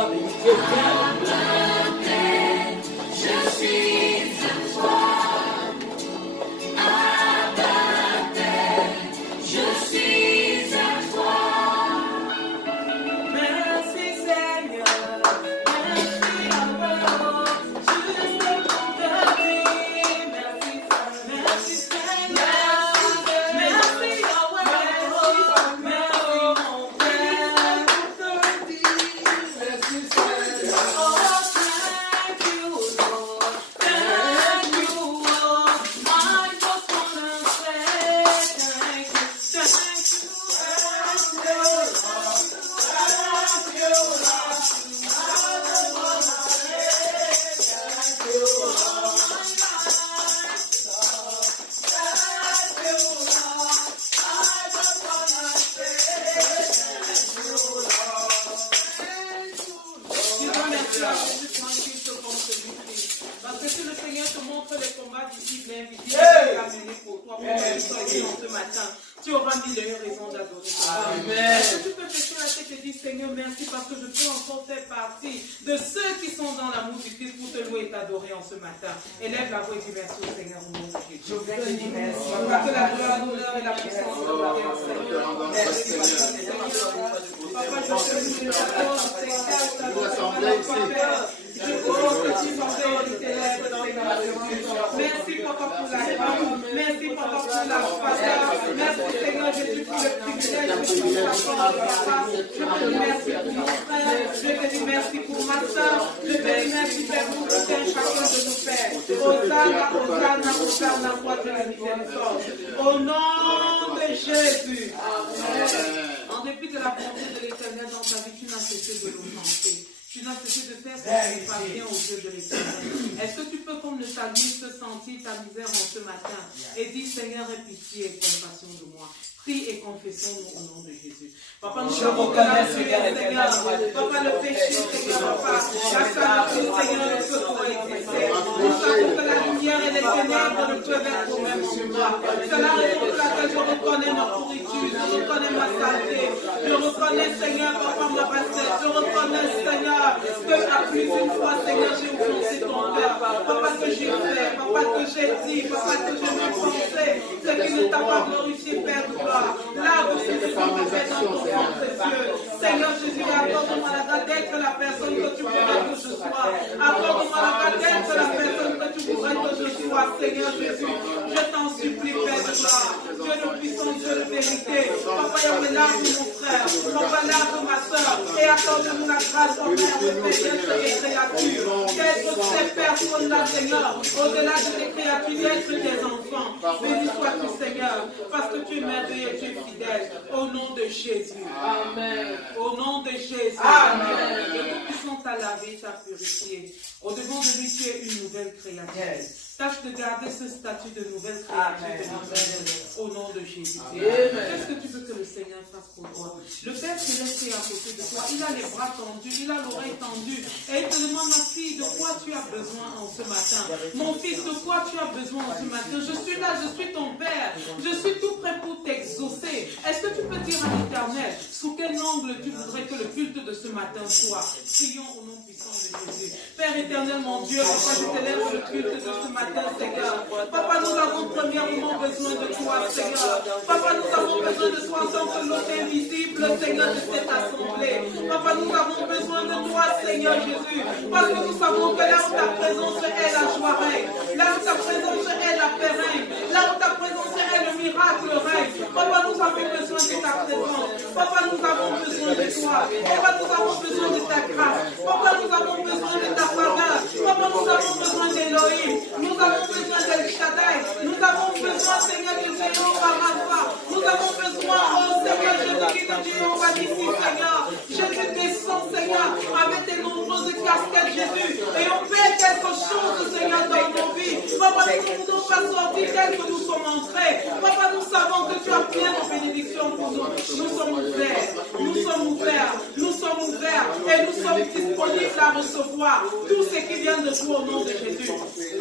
sois béni. Tu es bien. Je suis à toi. Abba Père, je suis à toi. Merci Seigneur, merci Abba, juste pour ta vie. Merci Seigneur, merci Abba, merci mon Père, pour te dire. Merci Seigneur. Oh, thank you, Lord. Thank you, Lord. I just wanna say thank you, thank you, parce que si le Seigneur te montre les combats visibles et invisibles qu'il a menés pour toi, pour ce matin, tu auras mille et une raisons d'adorer. Amen. Tu peux baisser la tête et dire Seigneur, merci parce que je peux encore faire partie de ceux qui sont dans l'amour du Christ pour te louer et t'adorer en ce matin. Élève la voix et dis merci au Seigneur au nom de Jésus. Je viens te dire merci. Parce que la gloire, l'honneur et la puissance de la au Seigneur. Merci Seigneur. Papa, je te loue de ta force, je pose que tu m'envoies tes lèvres dans les mains. Merci Papa pour la grâce. Merci Papa pour la grâce. Merci Seigneur Jésus pour le privilège de toucher ta parole, Papa. Je te dis merci pour mon frère. Je te dis merci pour ma soeur. Je te dis merci Père pour tout un chacun de nos pères. Hosanna, Hosanna, Hosanna, roi de la miséricorde. Au nom de Jésus. En dépit de la bonté de l'Éternel dans ta vie, tu n'as cessé de l'offenser. Tu n'as cessé de faire ce qui n'est pas bien aux yeux de l'Éternel. Est-ce que tu peux, comme le psalmiste, sentir ta misère en ce matin et dire Seigneur, aie pitié et compassion de moi. Prie et confessons-nous au nom de Jésus. Papa, nous savons que la Seigneur, Papa, le péché, Seigneur, Papa, la salade, Seigneur, ne peut pas exister. Nous savons que la lumière et les ténèbres ne peuvent être au même endroit. C'est la raison pour laquelle je reconnais ma pourriture, je reconnais ma saleté, je reconnais, Seigneur, Papa, ma bassesse, je reconnais, Seigneur, que à plus d'une fois, Seigneur, j'ai offensé ton cœur. Papa, que j'ai fait, Papa, que j'ai dit, Papa, que j'ai même pensé, ce qui ne t'a pas glorifié, Père de gloire. Là où c'est ce qu'on fait dans ton sang précieux. Seigneur Jésus, accorde-moi la grâce d'être la personne que tu voudrais que je sois. Accorde-moi la grâce d'être la personne que tu voudrais que je sois, Seigneur Jésus. Je t'en supplie, Père de gloire. Dieu de puissance, Dieu de vérité. Papa, Yahweh, larme mon frère. Papa, larme ma soeur. Et accorde-nous la grâce, oh Père, de payer les créatures. Qu'être ces personnes-là, Seigneur, au-delà de tes créatures, d'être tes enfants. Béni sois-tu, Seigneur, parce que tu es merveilleux et tu es fidèle. Au nom de Jésus. Amen. Au nom de Jésus. Amen. Que nous puissions t'a lavé, t'a purifié. Au devant de lui, tu es une nouvelle créature. Tâche de garder ce statut de nouvelle créature au nom de Jésus. Qu'est-ce que tu veux que le Seigneur fasse pour toi? Le Père Céleste est à côté de toi. Il a les bras tendus, il a l'oreille tendue. Et il te demande, ma fille, de quoi tu as besoin en ce matin? Mon fils, de quoi tu as besoin en ce matin? Je suis là, je suis ton Père. Je suis tout prêt pour t'exaucer. Est-ce que tu peux dire à l'Éternel, sous quel angle tu voudrais que le culte de ce matin soit? Prions au nom puissant de Jésus. Père éternel, mon Dieu, Papa, je t'élève le culte de ce matin, Seigneur. Papa, nous avons premièrement besoin de toi, Seigneur. Papa, nous avons besoin de toi en tant que l'hôte invisible, Seigneur, de cette assemblée. Papa, nous avons besoin de toi, Seigneur Jésus. Parce que nous savons que là où ta présence est, la joie règne. Là où ta présence est, la paix règne. Là où ta présence est, le miracle règne. Papa, nous avons besoin de ta présence. Papa, nous avons besoin de toi. Papa, nous avons besoin de ta grâce. Papa, nous avons besoin de ta faveur. Papa, nous avons besoin d'Élohim. Nous avons besoin d'El Shaddai. Nous avons besoin, Seigneur, de Jéhovah Rapha. Nous avons besoin, oh Seigneur Jésus, de Jéhovah Nissi, Seigneur. Jésus descend, Seigneur, avec tes nombreuses casquettes, Jésus. Et on fait quelque chose, Seigneur, dans nos vies. Papa, nous ne voulons pas sortir tel que nous sommes entrés. Papa, nous savons que tu as plein de bénédictions pour nous. Nous sommes ouverts. Nous sommes ouverts. Nous sommes ouverts. Et nous sommes disponibles à recevoir tout ce qui vient de toi au nom de Jésus.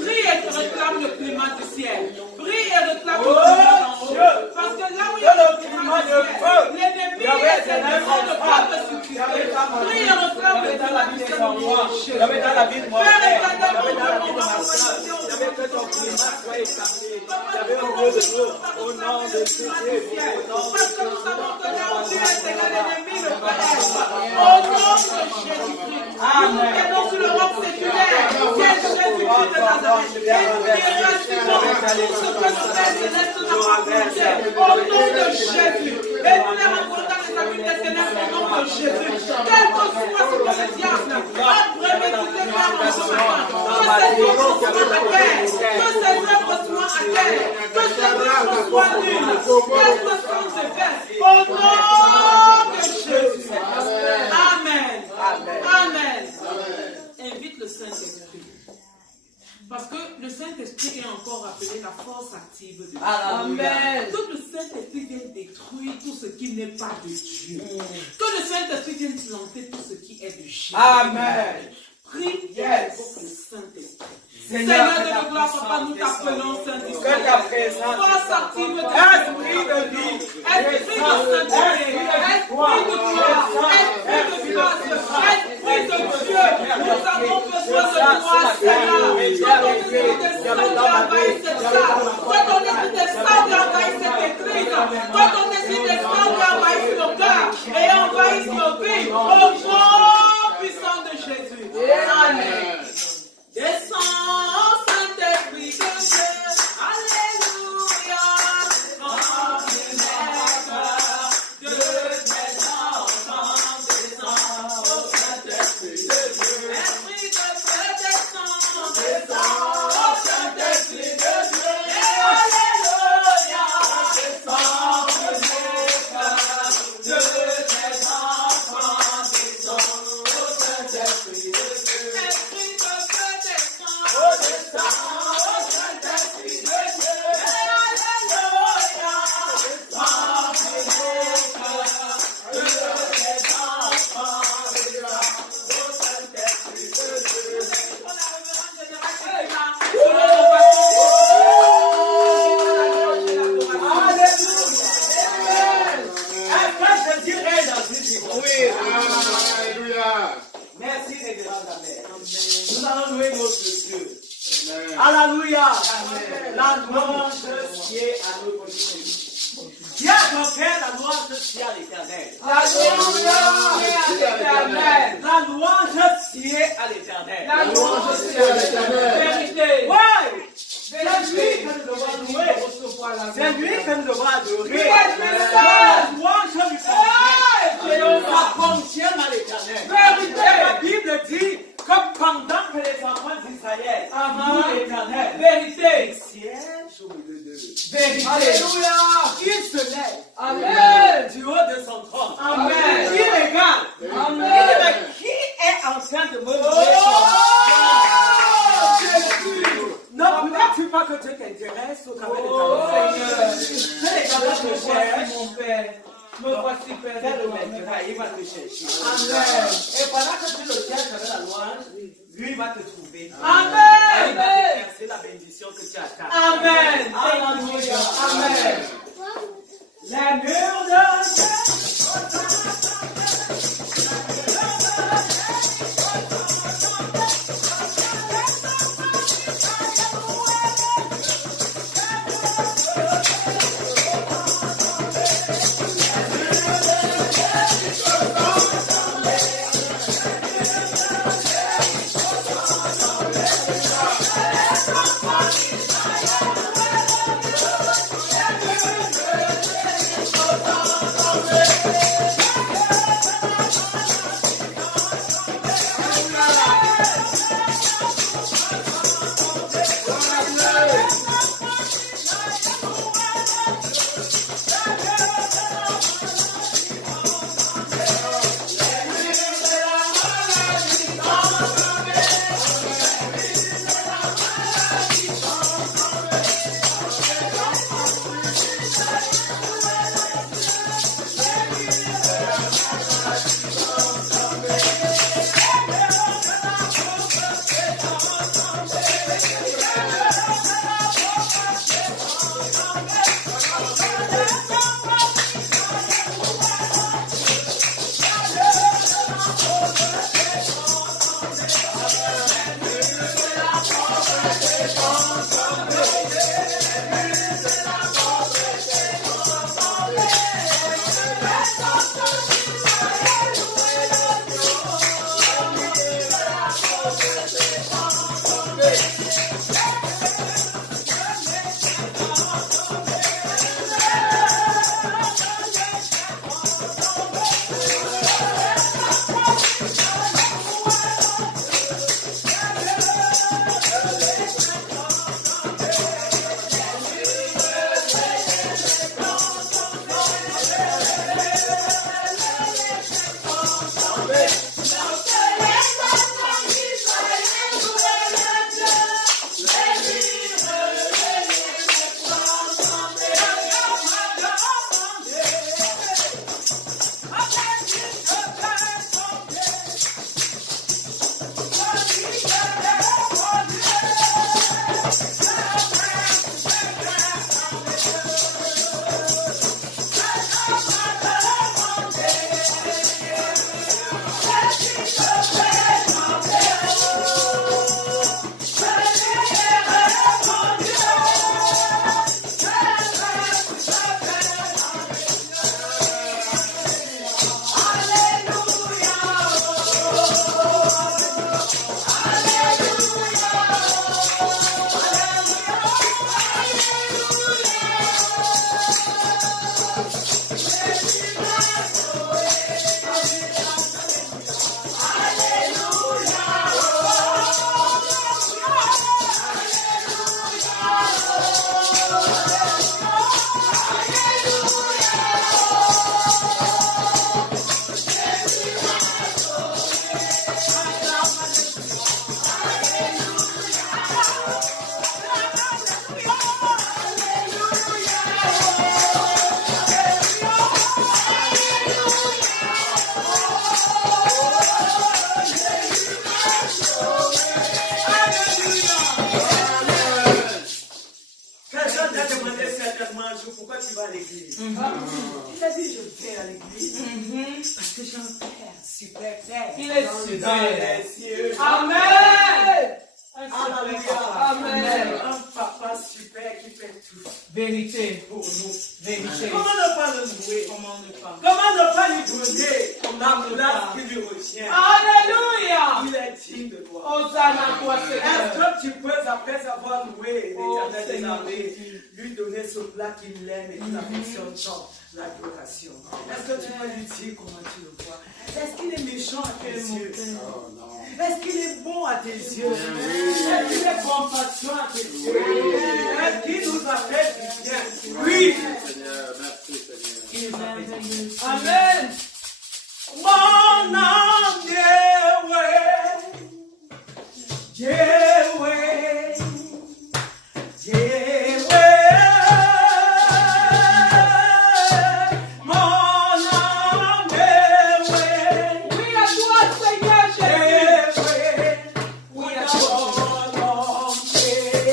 Prie et réclame le climat du ciel. Prie et réclame le climat d'en haut. Parce que là où il y a le climat du ciel, l'ennemi et ses démons ne peuvent pas subsister. Prie et réclame le climat du plus loin du ciel. Parce que nous savons que là où tu es, Seigneur l'ennemi, le Père. Au nom de Jésus-Christ. Nous nous mettons sur le roc séculaire. Qui est Jésus-Christ de Nazareth. Et nous déracinons tout ce que le Père céleste n'a pas planté. Au nom de Jésus. Et nous les rencontrons les amis des ténèbres au nom de Jésus. Quel que soit ce que le diable a prémédité faire en ce matin. Que ses œuvres soient à terre. Que ses œuvres soient à terre. Que ses œuvres soient nulles. Qu'elles ne sont effets. Au nom de Jésus. Amen. Amen. Invite le Saint-Esprit. Parce que le Saint-Esprit est encore appelé la force active de Dieu. Amen. Que le Saint-Esprit vienne détruire tout ce qui n'est pas de Dieu. Que le Saint-Esprit vienne planter tout ce qui est de Jésus. Amen. Prie Yes. pour le Saint-Esprit. Seigneur, Seigneur de la gloire, papa, nous t'appelons Saint-Esprit. que ta présence, Force active de esprit de vie, Esprit de sainteté, esprit de gloire, esprit de grâce, esprit de Dieu, nous avons besoin de toi, Seigneur. Que ton esprit descende et envahisse cette salle. Que ton esprit descende et envahisse cette église. Que ton esprit descende et envahisse nos cœurs et envahisse nos vies. Au nom puissant de Jésus. Amen. Descends, Saint-Esprit de Dieu. Alléluia. merci les grands amen. Nous allons louer notre Dieu. Alléluia. La louange sied à notre Dieu. Dieu confère la louange sied à l'éternel. Alléluia. La louange sied à l'éternel. La louange sied à l'éternel. Vérité. Ouais. C'est lui que nous devons louer. C'est lui que nous devons adorer. La louange lui confère. Ça fonctionne à l'éternel. Vérité. La Bible dit que pendant que les enfants d'Israël louent l'éternel, Vérité. siège au milieu d'eux. Vérité. Alléluia. Il se lève. Amen. Du haut de son trône. Amen. Il regarde. Amen. Il dit, mais qui est en train de me louer? Ne voudrais-tu pas que Dieu t'intéresse au travers de ta louange? C'est les gens qui te cherchent. Mon Père. Me voici, Père. Fais-le maintenant, il va te chercher. Amen. Et pendant que tu le cherches avec la louange, lui va te trouver. Amen. Il va te verser la bénédiction que tu attends. Amen. Alléluia. Amen. Les murs de Dieu. l'église. Il a dit, je viens à l'église parce que j'ai un Père, super Père. Il est dans super. les cieux. Amen. Alléluia. Amen. Un papa super qui fait tout Vérité. pour nous. Vérité. Comment ne pas le louer? Comment ne pas? Comment ne pas lui donner la place qui lui retient? Alléluia. Il est digne de toi. Hosanna toi, Est-ce Seigneur. que tu peux, après avoir loué Oh, l'éternel des Seigneur armées, Jésus. lui donner ce plat qu'il aime et qu'il affectionne tant, l'adoration? Est-ce que tu peux lui dire comment tu le vois? Est-ce qu'il est méchant à tes yeux? Est-ce qu'il est bon à tes yeux? Est-ce qu'il est compassion à tes yeux? Est-ce qu'il nous a fait du bien? Oui! Il nous a fait du bien. Amen. Mon âme, Yahweh, mon âme, Yahweh, Oui à toi, Seigneur Jésus. oui à ton nom, mon âme,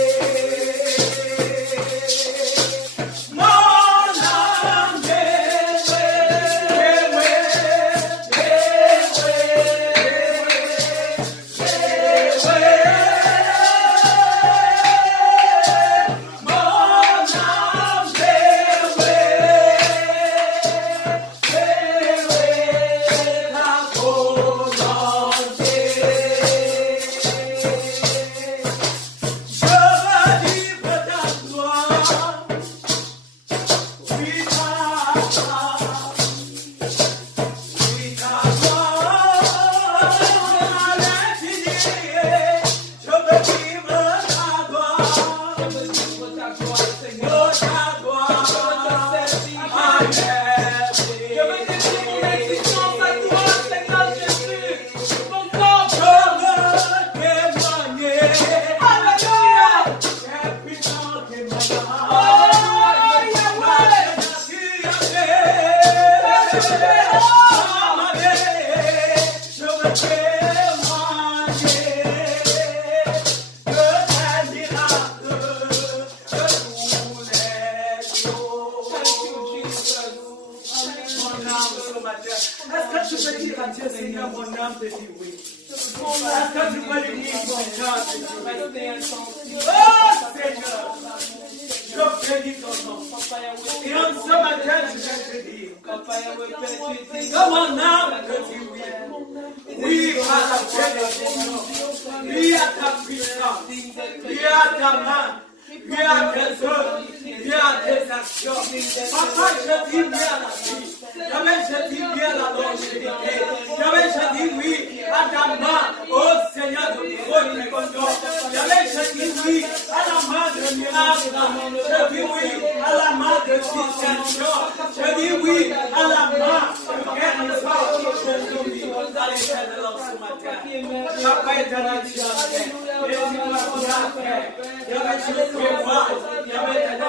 Est-ce que tu peux dire à Dieu, Seigneur, mon âme te dit oui? Est-ce que tu peux lui dire, mon cœur te dit oui? Oh Seigneur, je bénis ton nom. Et en ce matin, je vais te dire que mon âme te dit oui. Oui, par la bénédiction. Oui à ta puissance. Oui à ta main. Oui à tes œuvres. Oui à tes actions. Papa, je dis oui à la vie. Je dis oui à la longévité. Je dis oui à ta main, oh Seigneur de protection. Je dis oui à la main de miracle. Je dis oui à la main de distinction. Je dis oui à la main de guérison. Je dis oui à l'éternel ce matin. Papa éternel, tu as fait. Et tu as fait. Je peux voir.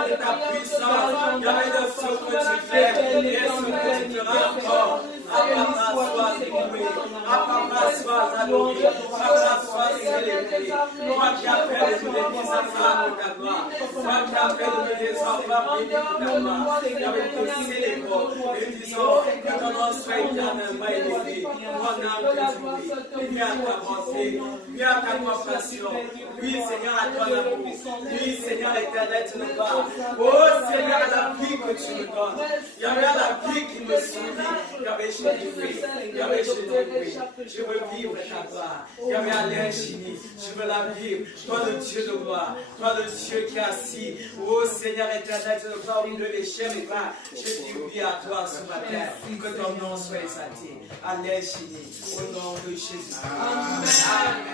De ta puissance. De ce que tu fais. Et ce que tu feras encore. Papa, sois loué. Papa, sois adoré. Papa, sois célébré. Toi qui as fait de nous des mises à part de ta gloire. Toi qui as fait de nous des enfants bénis pour ta gloire. Nous célébrons et disons que ton nom soit éternellement élevé. Mon âme te dit oui. Viens à ta bonté. Viens à ta compassion. Oui, Seigneur, à ton amour. Oui, Seigneur éternel, tu nous parles. Oh, Seigneur, à la vie que tu me donnes. Il y avait la vie qui me sourit. Il y avait je dis oui. Il y avait je dis oui. Je veux vivre ta gloire. Il y avait à l'infini. Je veux la vivre. Toi, le Dieu de gloire. Toi, le Dieu qui est assis. Oh, Seigneur éternel, tu nous parles au milieu des chair et bras. Je dis oui à toi ce matin. Que ton nom soit exalté. À l'infini. Au nom de Jésus. Amen.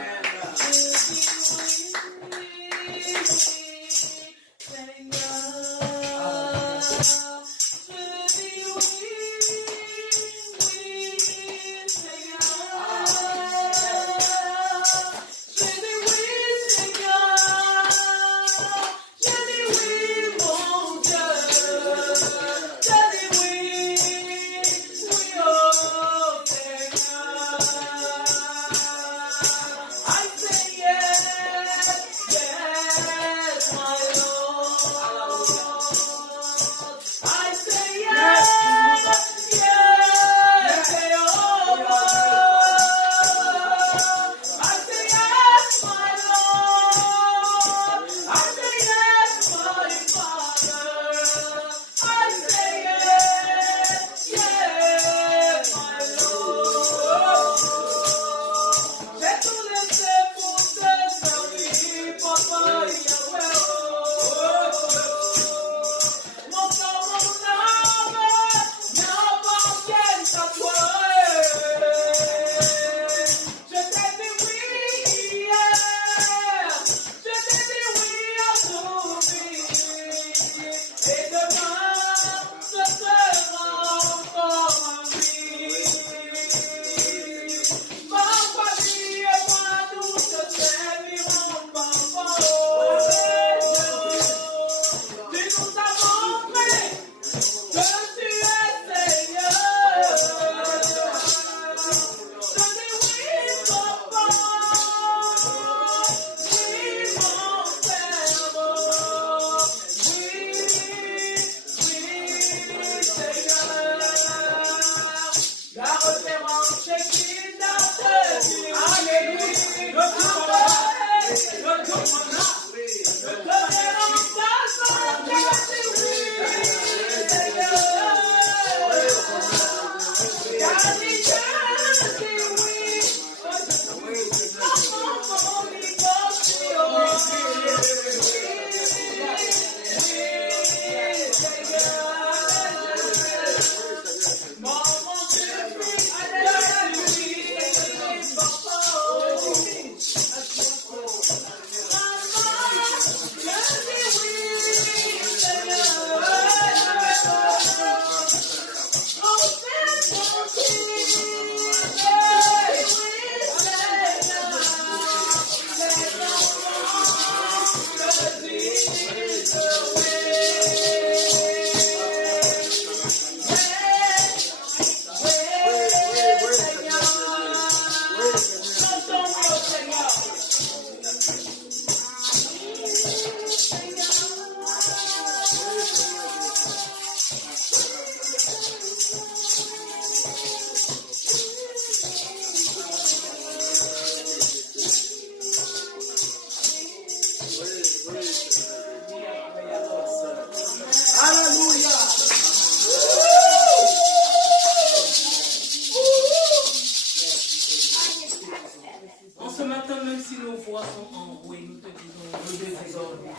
ce matin, même si nos voix sont enrouées, nous te disons oui.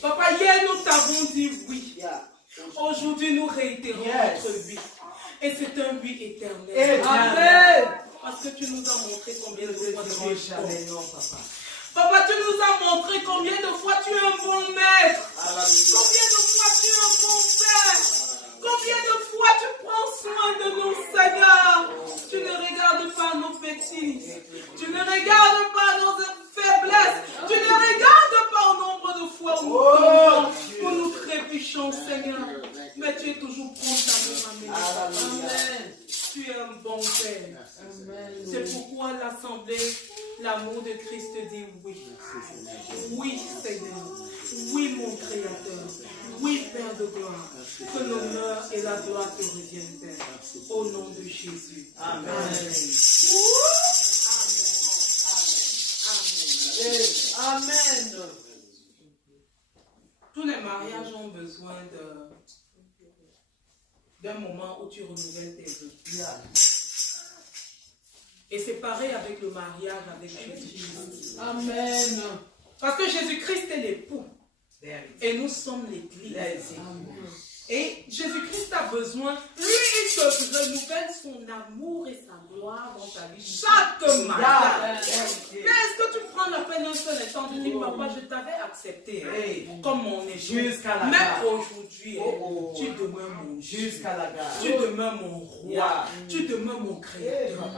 Papa, hier nous t'avons dit oui. Aujourd'hui nous réitérons notre oui. Et c'est un oui éternel. Amen. Parce que tu nous as montré combien de fois tu es bon. Papa. Papa, tu nous as montré combien de fois tu es un bon maître. Combien de fois tu es un bon père. Combien de fois tu prends soin de nous, Seigneur. Tu ne regardes pas nos bêtises. Tu ne regardes pas nos faiblesses. Tu ne regardes pas au nombre de fois où nous trébuchons, Seigneur. Mais tu es toujours prompt à nous ramener. Amen. Tu es un bon Père. C'est pourquoi l'Assemblée, l'amour de Christ dit oui. Oui, Seigneur. Oui, mon Créateur. Oui, Père de gloire. Que l'honneur et la gloire te reviennent, Père. Au nom de Jésus. Amen. Amen. Tous les mariages ont besoin d'un moment où tu renouvelles tes vœux. Et c'est pareil avec le mariage avec Jésus. Amen. Parce que Jésus-Christ est l'époux. Et nous sommes l'église. Et Jésus-Christ a besoin, lui, il te renouvelle son amour et sa gloire dans ta vie chaque matin. Mais est-ce que tu prends la peine un seul instant de dire, papa, je t'avais accepté comme mon époux. Mais aujourd'hui, tu demeures mon Dieu. Tu demeures mon roi. Tu demeures mon créateur.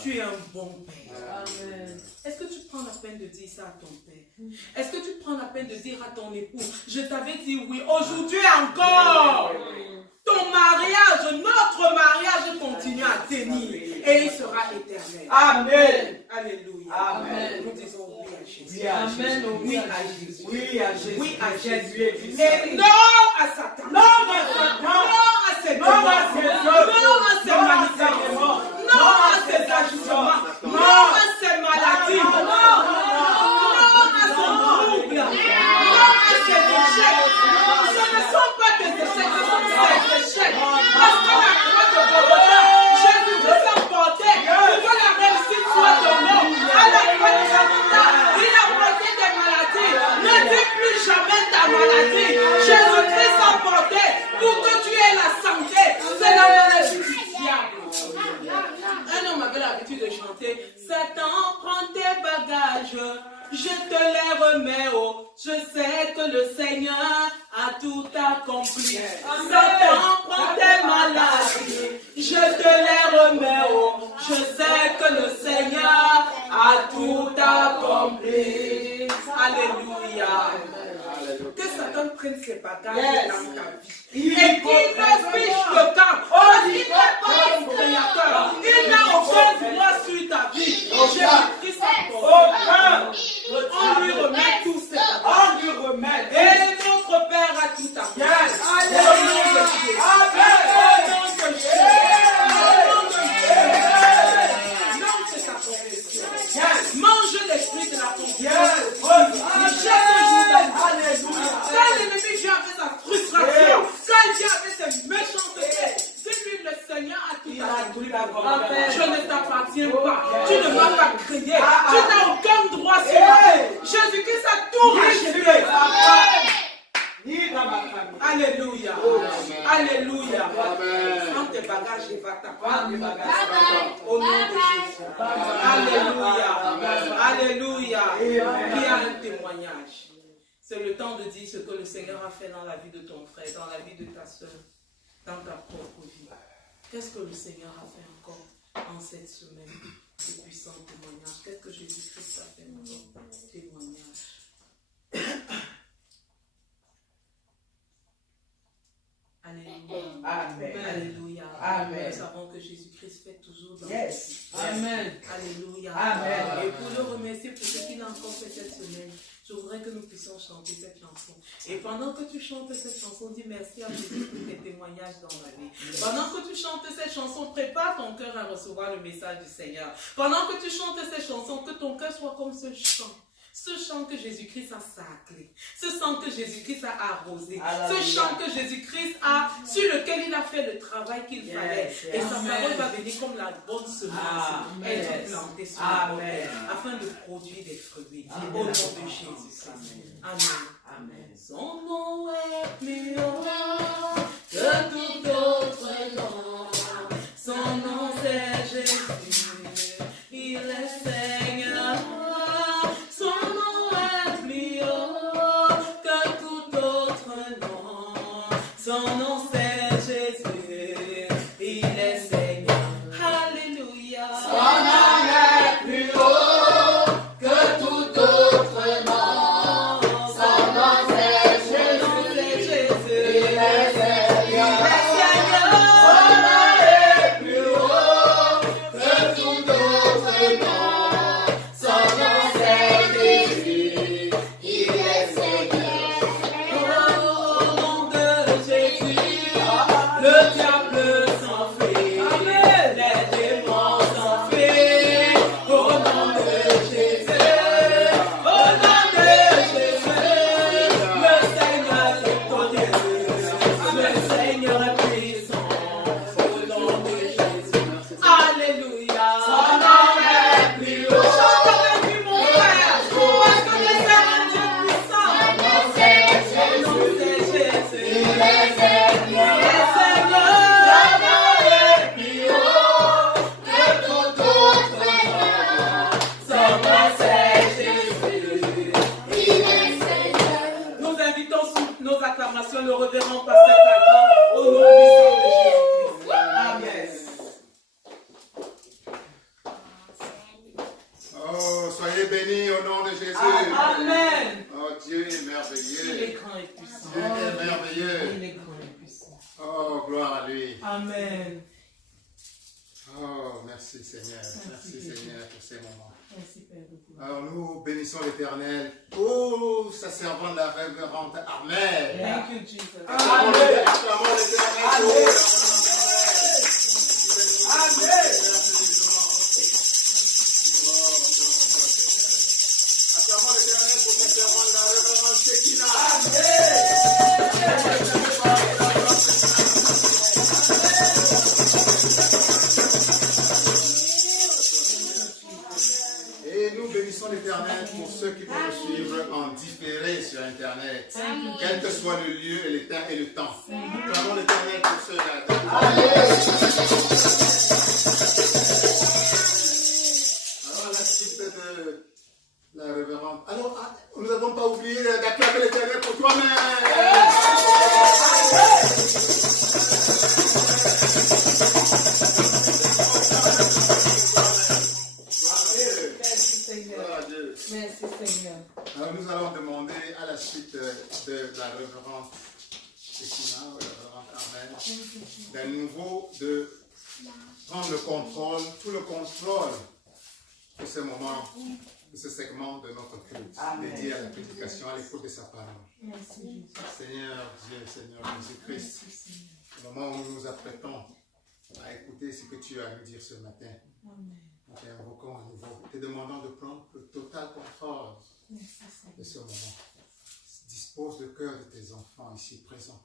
Tu es un bon père. Est-ce que tu prends la peine de dire ça à ton père? Est-ce que tu prends la peine de dire à ton époux, je t'avais dit oui, aujourd'hui encore, ton mariage, notre mariage continue à tenir et il sera éternel. Amen. Alléluia. Amen. Nous disons oui à Jésus. Oui à Jésus. Oui à Jésus. Oui à Jésus. Oui à Jésus. Et Et non à Satan. non à Satan. Non à ses Non à ses œuvres. non à ses Non à manifestations. ses Non à ses agissements. Non à ses maladies. Non à son trouble. Non à ses échecs. Ce ne sont pas des échecs, ce sont ses échecs. Parce que la croix de Golgotha, Jésus vous a porté pour que la réussite soit de nous. À la croix de Golgotha, il a porté des maladies. Ne dis plus jamais ta maladie. Jésus-Christ a porté pour que tu aies la santé. C'est la maladie du diable. Un homme avait l'habitude de chanter, Satan, prends tes bagages, je te les remets, oh. Je sais que le Seigneur a tout accompli. Satan, prends tes maladies, je te les remets, oh. Je sais que le Seigneur a tout accompli. Alléluia. Que Satan prenne ses bagages dans ta vie. Et qu'il ne fiche le camp. Parce qu'il n'est pas ton créateur. Il n'a aucun droit sur ta vie. Jésus-Christ a aucun. On lui remet tout ses bagages. on lui remet. Et notre Père a tout accompli. Yes. Au nom de Jésus. Au nom de Jésus. Au nom de Jésus. Non, c'est ta confession. Yes. Mange l'esprit de la confession. Yes. Alléluia. Quand l'ennemi vient avec sa frustration, quand il vient avec ses méchancetés, dis-lui le Seigneur a tout accompli. Je ne t'appartiens pas. Tu ne m'as pas créé. Tu n'as aucun droit sur moi. Jésus-Christ a tout racheté. Alléluia. Alléluia. Prends tes bagages et va-t'en. Au nom de Jésus. Alléluia. Alléluia. Qui a un témoignage? C'est le temps de dire ce que le Seigneur a fait dans la vie de ton frère, dans la vie de ta soeur, dans ta propre vie. Qu'est-ce que le Seigneur a fait encore en cette semaine de puissants témoignages? Qu'est-ce que Jésus-Christ a fait encore? Témoignage. Alléluia. Amen. Alléluia. Amen. Nous savons que Jésus-Christ fait toujours dans Yes. notre vie. Amen. Alléluia. Amen. Et pour le remercier pour ce qu'il a encore fait cette semaine, je voudrais que nous puissions chanter cette chanson. Et pendant que tu chantes cette chanson, dis merci à Jésus pour tes témoignages dans ma vie. Pendant que tu chantes cette chanson, prépare ton cœur à recevoir le message du Seigneur. Pendant que tu chantes cette chanson, que ton cœur soit comme ce chant. Ce champ que Jésus-Christ a sacré, ce sang que Jésus-Christ a arrosé, Alléluia. ce champ que Jésus-Christ a, sur lequel il a fait le travail qu'il fallait. Yes, Et yes. sa parole va venir comme la bonne semence, Amen. être plantée sur la bonne Amen. terre, afin de produire des fruits. Amen. Au nom de Jésus-Christ. Amen. Amen. Son nom est plus haut que tout autre nom. Son nom c'est Jésus. Il est Seigneur. Son nom est plus haut que tout autre nom. Son nom c'est Jésus. Il est Seigneur. Alléluia. Son nom est plus haut que tout autre nom. Son nom c'est Jésus. Il est Seigneur. Son nom est plus haut que tout autre nom. Son nom c'est Jésus. Il est Seigneur. Au nom de Jésus, le diable s'enfuit, les démons s'enfuient. Au nom de Jésus, au nom de Jésus, le Seigneur est glorieux, le Seigneur est puissant. Au nom de Jésus, Alléluia. Son nom est plus haut. Chante avec lui, mon frère, parce que le Seigneur est un Dieu puissant. Au nom de Jésus, Il est Seigneur. il est Seigneur. Son nom est plus haut que tout autre nom. Son nom c'est Jésus. Il est Seigneur. Nous invitons sous nos acclamations le révérend pasteur Adam au nom puissant de Jésus-Christ. Amen. Oh, soyez bénis au nom de Jésus. Amen. Oh, Dieu est Il est merveilleux. grand et puissant. Dieu est merveilleux. Il est grand et puissant. Oh, gloire à lui. Amen. Oh, merci Seigneur. Merci Seigneur pour ces moments. Merci Père de gloire. Alors nous bénissons l'Éternel. Oh, sa servante la révérende. Amen. Thank you, Jesus. Acclamons l'Éternel. Acclamons l'Éternel. Amen. Acclamons l'Éternel pour sa servante la révérende Shekinah. Et nous bénissons l'Éternel pour ceux qui vont nous suivre en différé sur Internet. Quel que soit le lieu et le temps et le temps. Acclamons l'Éternel pour ceux-là. Alors la suite de la révérende. Alors, nous n'avons pas oublié d'acclamer l'Éternel pour toi-même. Merci Seigneur. Gloire à Dieu. Merci Seigneur. Alors nous allons demander à la suite de la révérende Shekinah, la révérende Armel, d'un nouveau de prendre le contrôle, tout le contrôle de ce moment, de ce segment de notre culte, Amen. dédié à la prédication, à l'écoute de sa parole. Merci Jésus. Seigneur Dieu, Seigneur Jésus-Christ, Merci Seigneur. au moment où nous nous apprêtons à écouter ce que tu as à nous dire ce matin, Amen. nous t'invoquons à nouveau, te demandant de prendre le total contrôle Merci de Seigneur. ce moment. Dispose le cœur de tes enfants ici présents,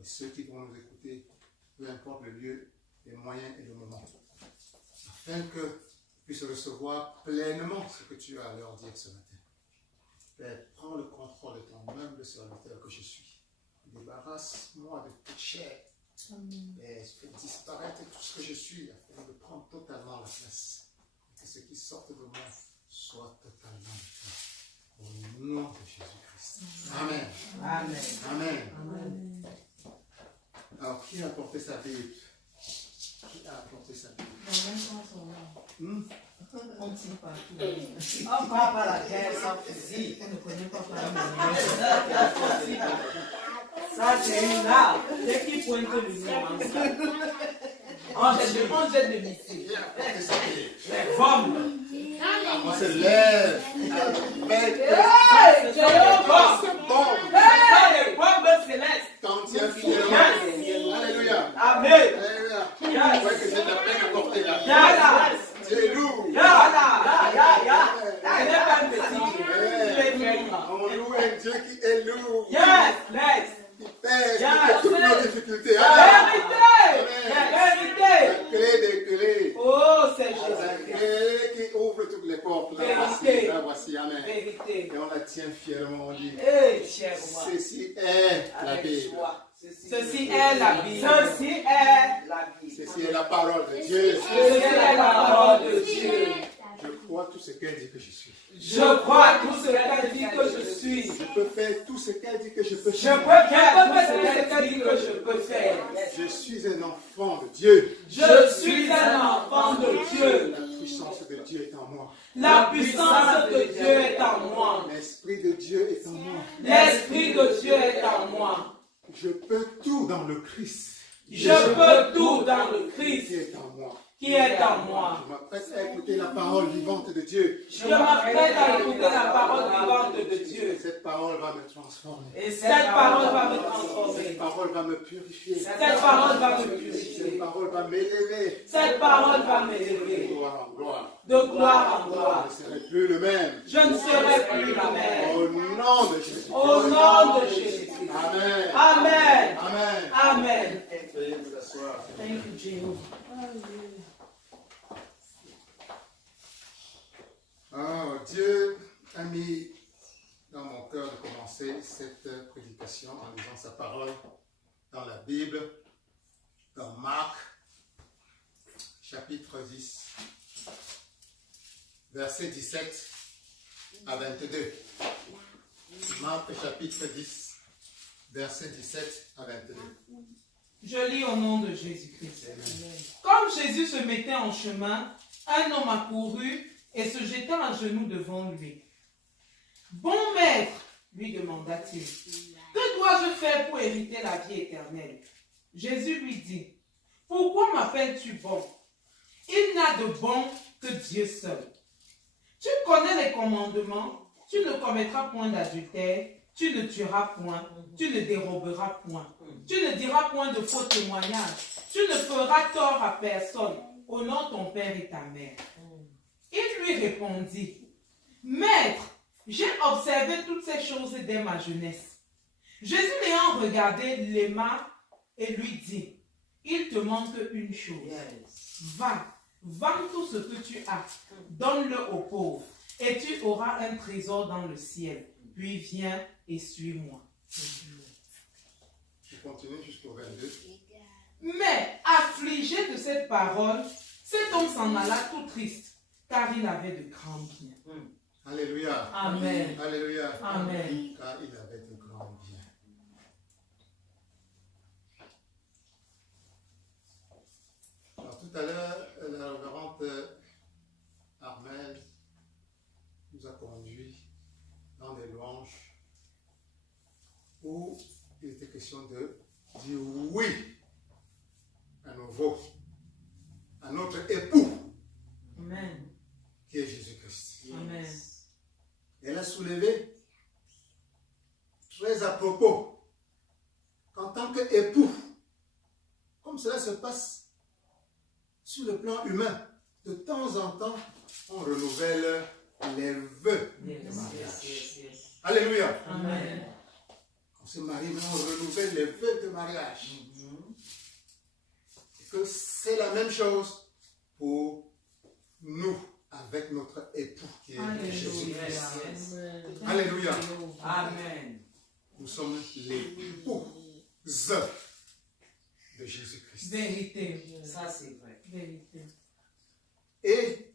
et ceux qui vont nous écouter, peu importe le lieu, les moyens et le moment, afin que puissent recevoir pleinement ce que tu as à leur dire ce matin. Père, prends le contrôle de ton humble serviteur que je suis. Débarrasse-moi de toute chair. Amen. Père, fais disparaître tout ce que je suis afin de prendre totalement la place. Et que ce qui sort de moi soit totalement de toi. Au nom de Jésus-Christ. Amen. Amen. Amen. Amen. Alors, qui a apporté sa Bible? Qui a apporté sa Bible? On ne tient pas tout. On ne prend pas la terre sans fusil. On ne connaît pas par Ça, c'est une arme. Dès qu'il pointe le nom, On jette on jette le missile. Qui a apporté sa Bible? les bombes. On se lève avec Hey, Jéhovah. bon. Hey, les bombes célestes. Quand tu as fidèlement. Alléluia. Amen. Alléluia. Yes. Ouais, que j'ai de la peine à porter là. Yala. Dieu est lourd. Ya, ya, ya, ya. Ce n'est pas un petit Dieu. Ouais. les portes. La Vérité. voici, amen. Vérité. Et on la tient fièrement, on dit, Et fièrement. ceci est la Avec Bible. joie. Ceci est la Bible. Ceci est la Bible. Ceci est la parole de Dieu. Ceci est la parole de Dieu. Je crois tout ce qu'elle dit que je suis. Je crois tout ce qu'elle dit que je suis. Je peux faire tout ce qu'elle dit que je peux Je faire. peux faire tout ce qu'elle dit que je peux faire. Je suis un enfant de Dieu. Je suis un enfant de Dieu. La puissance de Dieu est en moi. La puissance de Dieu est en moi. L'Esprit de Dieu est en moi. L'Esprit de Dieu est en moi. Je peux tout dans le Christ Je peux tout dans le Christ qui est en moi. qui est en moi. Je m'apprête à écouter la parole vivante de Dieu. Je m'apprête à écouter la parole vivante de Dieu. Cette parole va me transformer. Et cette parole va me Cette transformer. parole va me purifier. Cette parole va me Cette purifier. parole va m'élever. Cette parole va De m'élever gloire en gloire. de gloire en Je gloire. ne serai plus le même. Je ne serai plus la même. Au nom de Jésus. Au nom de Jésus-Christ. Amen. Amen. Amen. Amen. Veuillez vous asseoir. Thank you, Jehovah. Oh, Dieu a mis dans mon cœur de commencer cette prédication en lisant sa parole dans la Bible, dans Marc, chapitre 10, versets 17 à 22. Marc, chapitre 10, versets 17 à 22. Je lis au nom de Jésus-Christ. Comme Jésus se mettait en chemin, un homme accourut et se jeta à genoux devant lui. « Bon maître, lui demanda-t-il, que dois-je faire pour hériter la vie éternelle ?» Jésus lui dit, « Pourquoi m'appelles-tu bon? Il n'a de bon que Dieu seul. Tu connais les commandements, tu ne commettras point d'adultère, tu ne tueras point, tu ne déroberas point, tu ne diras point de faux témoignages, tu ne feras tort à personne, honore ton père et ta mère. » Il lui répondit, « Maître, j'ai observé toutes ces choses dès ma jeunesse. » Jésus l'ayant regardé, l'aima et lui dit, « Il te manque une chose. Va, vends tout ce que tu as, donne-le aux pauvres, et tu auras un trésor dans le ciel. Puis viens et suis-moi. » Je continue jusqu'au 22. Mais, affligé de cette parole, cet homme s'en alla tout triste, car il avait de grands biens. Alléluia. Amen. Alléluia. Amen. Car il avait de grands biens. Alors, tout à l'heure, la révérende Armelle nous a conduits dans des louanges où il était question de dire oui à nouveau à notre époux Amen. qui est Jésus-Christ. Amen. Elle a soulevé très à propos qu'en tant qu'époux, comme cela se passe sur le plan humain, de temps en temps, on renouvelle les vœux de mariage. Alléluia. Amen. On se marie, mais on renouvelle les vœux de mariage. Et que c'est la même chose pour nous, avec notre époux qui est Jésus-Christ. Alléluia. Amen. Nous sommes l'épouse de Jésus-Christ. Vérité. Ça, c'est vrai. Vérité. Et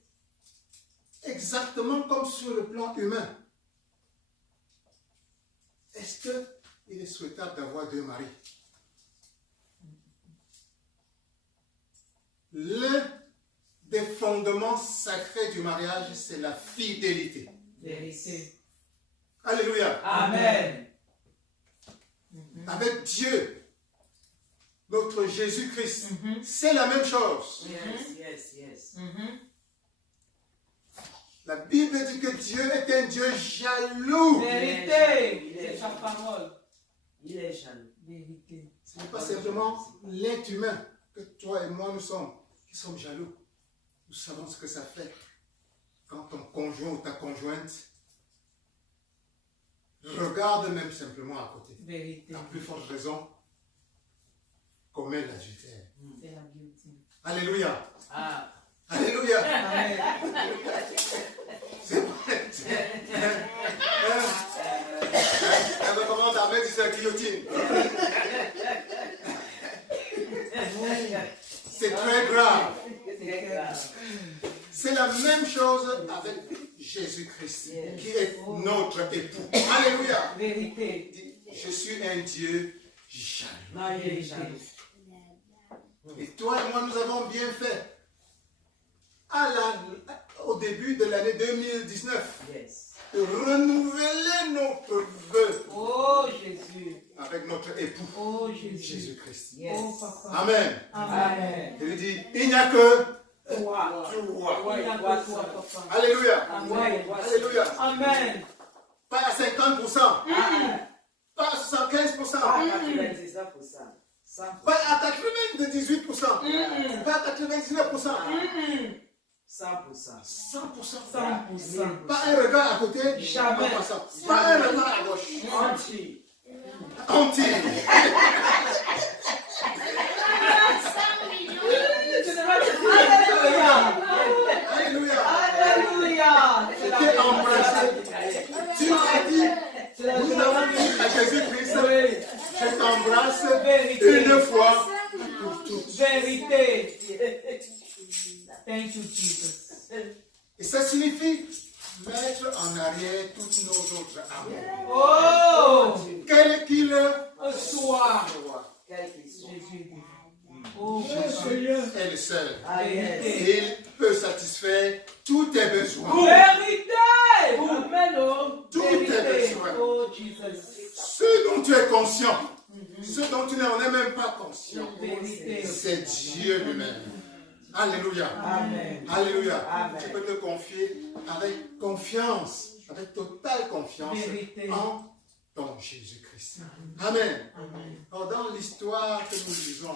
exactement comme sur le plan humain, est-ce qu'il est souhaitable d'avoir deux maris? L'un des fondements sacrés du mariage, c'est la fidélité. Vérité. Alléluia. Amen. Avec Dieu, notre Jésus-Christ, c'est la même chose. Yes. La Bible dit que Dieu est un Dieu jaloux. Vérité. C'est sa parole. Il est jaloux. Vérité. Ce n'est pas simplement l'être humain que toi et moi nous sommes, qui sommes jaloux. Nous savons ce que ça fait quand ton conjoint ou ta conjointe regarde même simplement à côté. Vérité. La plus forte raison, commet l'adultère. C'est la beauté. Alléluia. Ah. Alléluia. Amen. Jésus-Christ, qui est notre époux. Alléluia. Vérité. Dis, je suis un Dieu jaloux. Vérité. Et toi et moi, nous avons bien fait. Au début de l'année 2019, de renouveler notre vœu Oh Jésus. avec notre époux, Oh Jésus. Jésus-Christ. Oh Papa. Amen. Amen. Il dit, il n'y a que Toi. toi. Il n'y a que toi, Papa. Alléluia. Amen. Alléluia. Amen. Pas à 50%. Pas à 75%. Pas à 98%. Pas à 99%. 100%. 100%. Pas un regard à côté. Jamais. en passant. Pas un regard à gauche. Entier. Entier. Alléluia. Alléluia. Alléluia. Tu t'es embrassé. Tu as dit, nous avons dit à Jésus-Christ, je t'embrasse une fois pour toutes. Vérité. Thank you, Jesus. Et ça signifie mettre en arrière toutes nos autres amours. Oh, Quel qu'il soir. Jésus. Oh, Jésus est le seul. vérité. Il peut satisfaire tous tes besoins. Vérité. Amen. Oh, Tous tes vérité. besoins. Oh, Jesus. Ce dont tu es conscient, ce dont tu n'en es même pas conscient, Vérité. c'est Dieu lui-même. Alléluia. Amen. Alléluia. Amen. Tu peux te confier avec confiance, avec totale confiance Vérité. en ton Jésus-Christ. Amen. Amen. Alors, dans l'histoire que nous lisons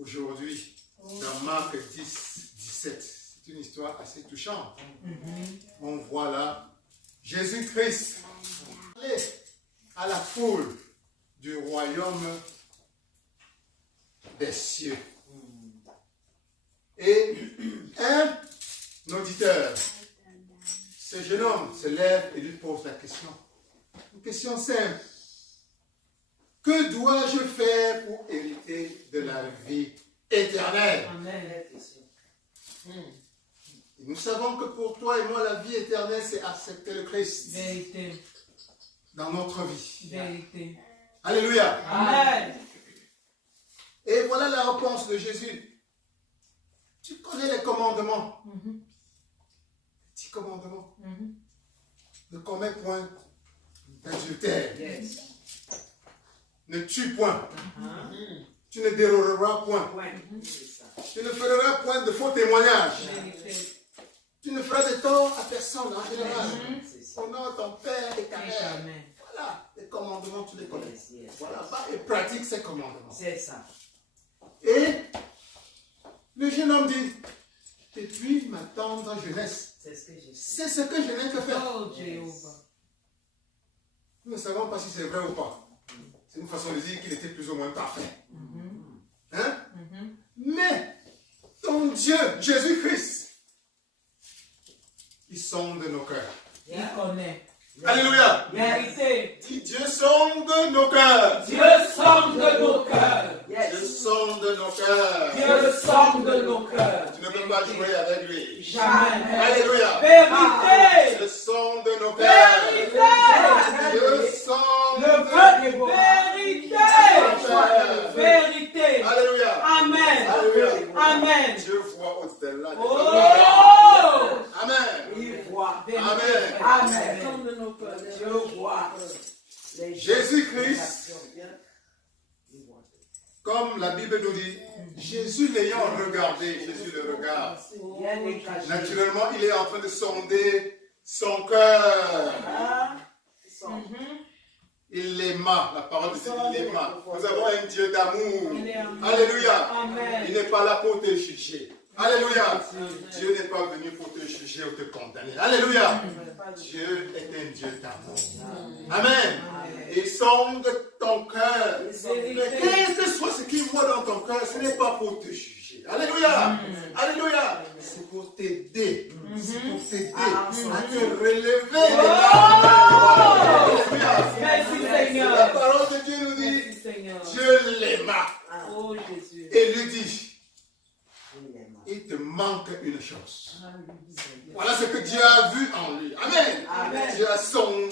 aujourd'hui, dans Marc 10, 17, c'est une histoire assez touchante. On voit là Jésus-Christ aller à la foule du royaume des cieux. Et un auditeur, ce jeune homme se lève et lui pose la question. Une question simple. Que dois-je faire pour hériter de la vie éternelle? Amen. Et nous savons que pour toi et moi, la vie éternelle, c'est accepter le Christ Vérité. dans notre vie. Vérité. Alléluia. Amen. Et voilà la réponse de Jésus. Tu connais les commandements. Petits commandements. Ne commets point d'adultère. Ne tue point. Tu ne dérogeras point. Tu ne feras point de faux témoignages. Vérité. Tu ne feras de tort à personne en général. Honore ton père et ta mère. Amen. Voilà, les commandements, tu les connais. Voilà, va et pratique ces commandements. C'est ça. Et le jeune homme dit, depuis ma tendre jeunesse, C'est ce que je sais. c'est ce que je n'ai que faire. Oh, Jéhovah. Nous ne savons pas si c'est vrai ou pas. C'est une façon de dire qu'il était plus ou moins parfait. Hein? Mais ton Dieu, Jésus-Christ, il sonde nos cœurs. Il connaît. Alléluia. Vérité. Dis, Dieu sonde nos cœurs. Dieu sonde nos cœurs. Dieu sonde nos cœurs. Dieu sonde nos cœurs. Tu ne peux pas jouer avec lui. Jamais. Alléluia. Vérité. Dieu sonde nos cœurs. Vérité. Dieu sonde Le feu de vérité. Vérité. Alléluia. Amen. Alléluia. Amen. Dieu voit au-delà de Oh. Amen. Il voit. Amen. Amen. Sonde nos cœurs. Dieu voit. Les Jésus-Christ, Il voit. comme la Bible nous dit, Jésus l'ayant regardé, Jésus le regarde. Bien décaché. Naturellement, il est en train de sonder son cœur. Il l'aima, la parole de Dieu, il l'aima. Nous avons un Dieu d'amour. Alléluia. Amen. Il n'est pas là pour te juger. Alléluia. Dieu n'est pas venu pour te juger ou te condamner. Alléluia. Dieu est un Dieu d'amour. Amen. Et sonde ton cœur. Mais quel que soit ce qu'il voit dans ton cœur, ce n'est pas pour te juger. Alléluia. Alléluia. C'est pour t'aider. C'est pour t'aider à te relever. Alléluia. Merci La Seigneur. parole de Dieu nous dit, Merci Seigneur. Dieu l'aima. Oh Jésus. Et lui dit, il te manque une chose. Voilà ce que Dieu a vu en lui. a sondé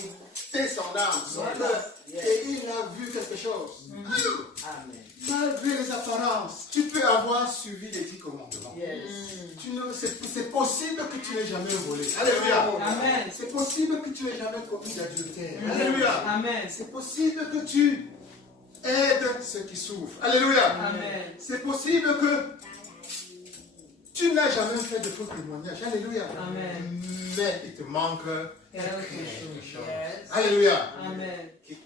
son âme, son cœur, et il a vu quelque chose. Amen. Malgré les apparences, tu peux avoir suivi les 10 commandements. C'est possible que tu n'aies jamais volé. Alléluia. Amen. C'est possible que tu n'aies jamais commis d'adultère. Alléluia. Amen. C'est possible que tu aides ceux qui souffrent. Alléluia. Amen. C'est possible que tu n'as jamais fait de faux témoignages. Alléluia. Amen. Mais il te manque Quelque quelque chose. Yes. Alléluia. Amen. Qui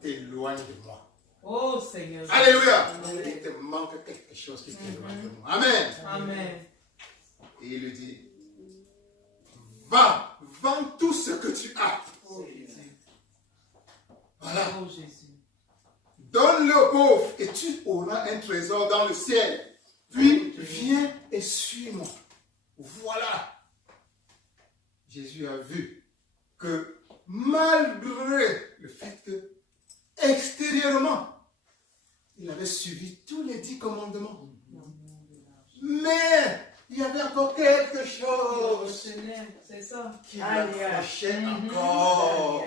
t'éloigne de moi. Oh Seigneur. Alléluia. Amen. Il te manque quelque chose qui t'éloigne de moi. Amen. Amen. Et il lui dit, va, vends tout ce que tu as. Oh, Jésus. Voilà. Oh Jésus. Donne-le aux pauvres et tu auras un trésor dans le ciel. Puis viens et suis-moi. Voilà. Jésus a vu que malgré le fait que extérieurement, il avait suivi tous les 10 commandements. Mais il y avait encore quelque chose C'est ça. qui l'approchait encore.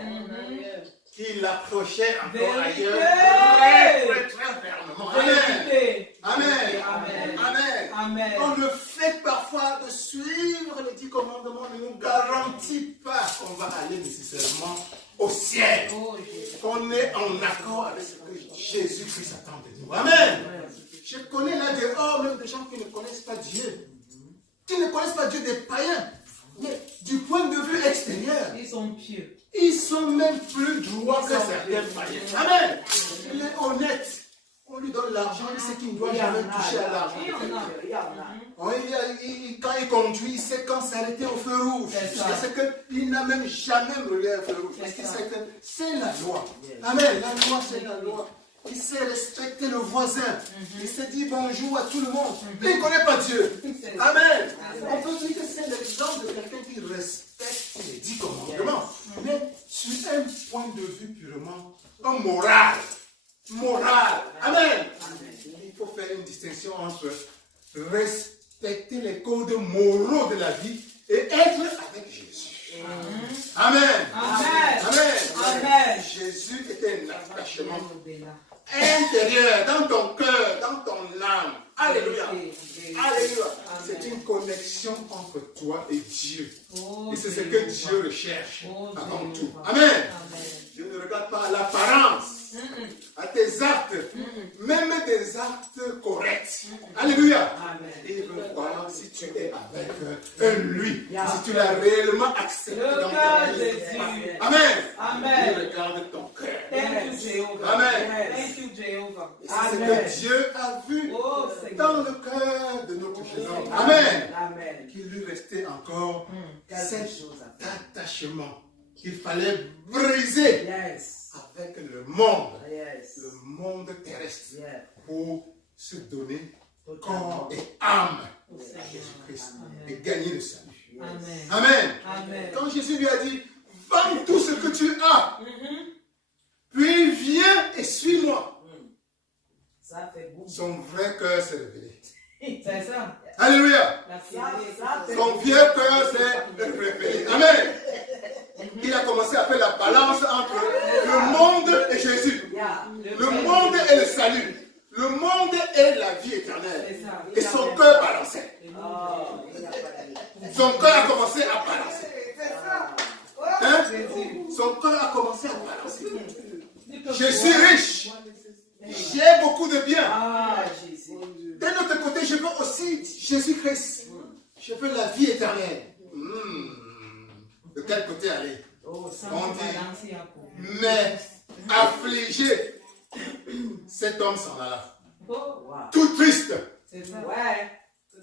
Qui l'approchait encore ailleurs. Très, très fermement. Amen. Vérité. Amen. Amen. Amen. Amen. Donc le fait parfois de suivre les 10 commandements ne nous garantit pas qu'on va aller nécessairement au ciel. Oh Jésus. Qu'on est en accord avec ce que Jésus-Christ attend de nous. Amen. Je connais là dehors même des gens qui ne connaissent pas Dieu. Qui ne connaissent pas Dieu, des païens. Mais du point de vue extérieur, Ils sont pieux. ils sont même plus droits que certains païens. Amen. Il est honnête. On lui donne l'argent, il sait qu'il ne doit jamais toucher à l'argent. Il y en a. Quand il conduit, il sait quand s'arrêter au feu rouge. C'est ça. Parce qu'il n'a même jamais brûlé un feu rouge. Parce qu'il sait que c'est la loi. Amen. La loi, c'est la loi. Il sait respecter le voisin. Il sait dire bonjour à tout le monde. Il ne connaît pas Dieu. Amen. On peut dire que c'est l'exemple de quelqu'un qui respecte les 10 commandements. Mais sur un point de vue purement moral. Moral. Amen. Il faut faire une distinction entre respecter les codes moraux de la vie et être avec Jésus. Amen. Amen. Amen. Amen. Jésus était un attachement intérieur, dans ton cœur, dans ton âme. Alléluia. Alléluia. C'est une connexion entre toi et Dieu. Et c'est ce que Dieu recherche avant tout. Amen. Dieu ne regarde pas à l'apparence, à tes actes, même des actes corrects. Alléluia. Il veut voir si tu es avec lui, si tu l'as réellement accepté dans ta vie. Amen. Amen. Il regarde ton cœur. Thank you, Jehovah. Amen. Thank you, Jehovah. Et c'est ce que Dieu a vu Oh, Seigneur. dans le cœur de notre jeune homme. Amen. Amen. Qu'il lui restait encore Quelque cet chose à faire. attachement qu'il fallait briser Yes. avec le Yes. monde terrestre, Yes. pour se donner Totalement. corps et âme à Seigneur. Jésus-Christ Amen. et gagner le salut. Amen. Amen. Amen. Quand Jésus lui a dit, vends tout ce que tu as, puis viens et suis-moi, Ça fait beaucoup. son vrai cœur s'est révélé. C'est ça. Alléluia. La Ça fait Son vieux cœur s'est révélé. Amen. Il a commencé à faire la balance entre le monde et Jésus. Yeah. Le monde et le salut. Le monde et la vie éternelle. C'est ça. Et son cœur balançait. Oh, il n'y a pas de... Son cœur a commencé à balancer. Hein? Jésus. Son cœur a commencé à balancer. Je suis riche. J'ai beaucoup de biens. Ah, Jésus. D'un autre côté, je veux aussi Jésus-Christ. Je veux la vie éternelle. De quel côté aller? Oh, ça. On dit, Balancer à coup. mais affligé, cet homme s'en alla. Oh, Wow. Tout triste. c'est ça. Ouais.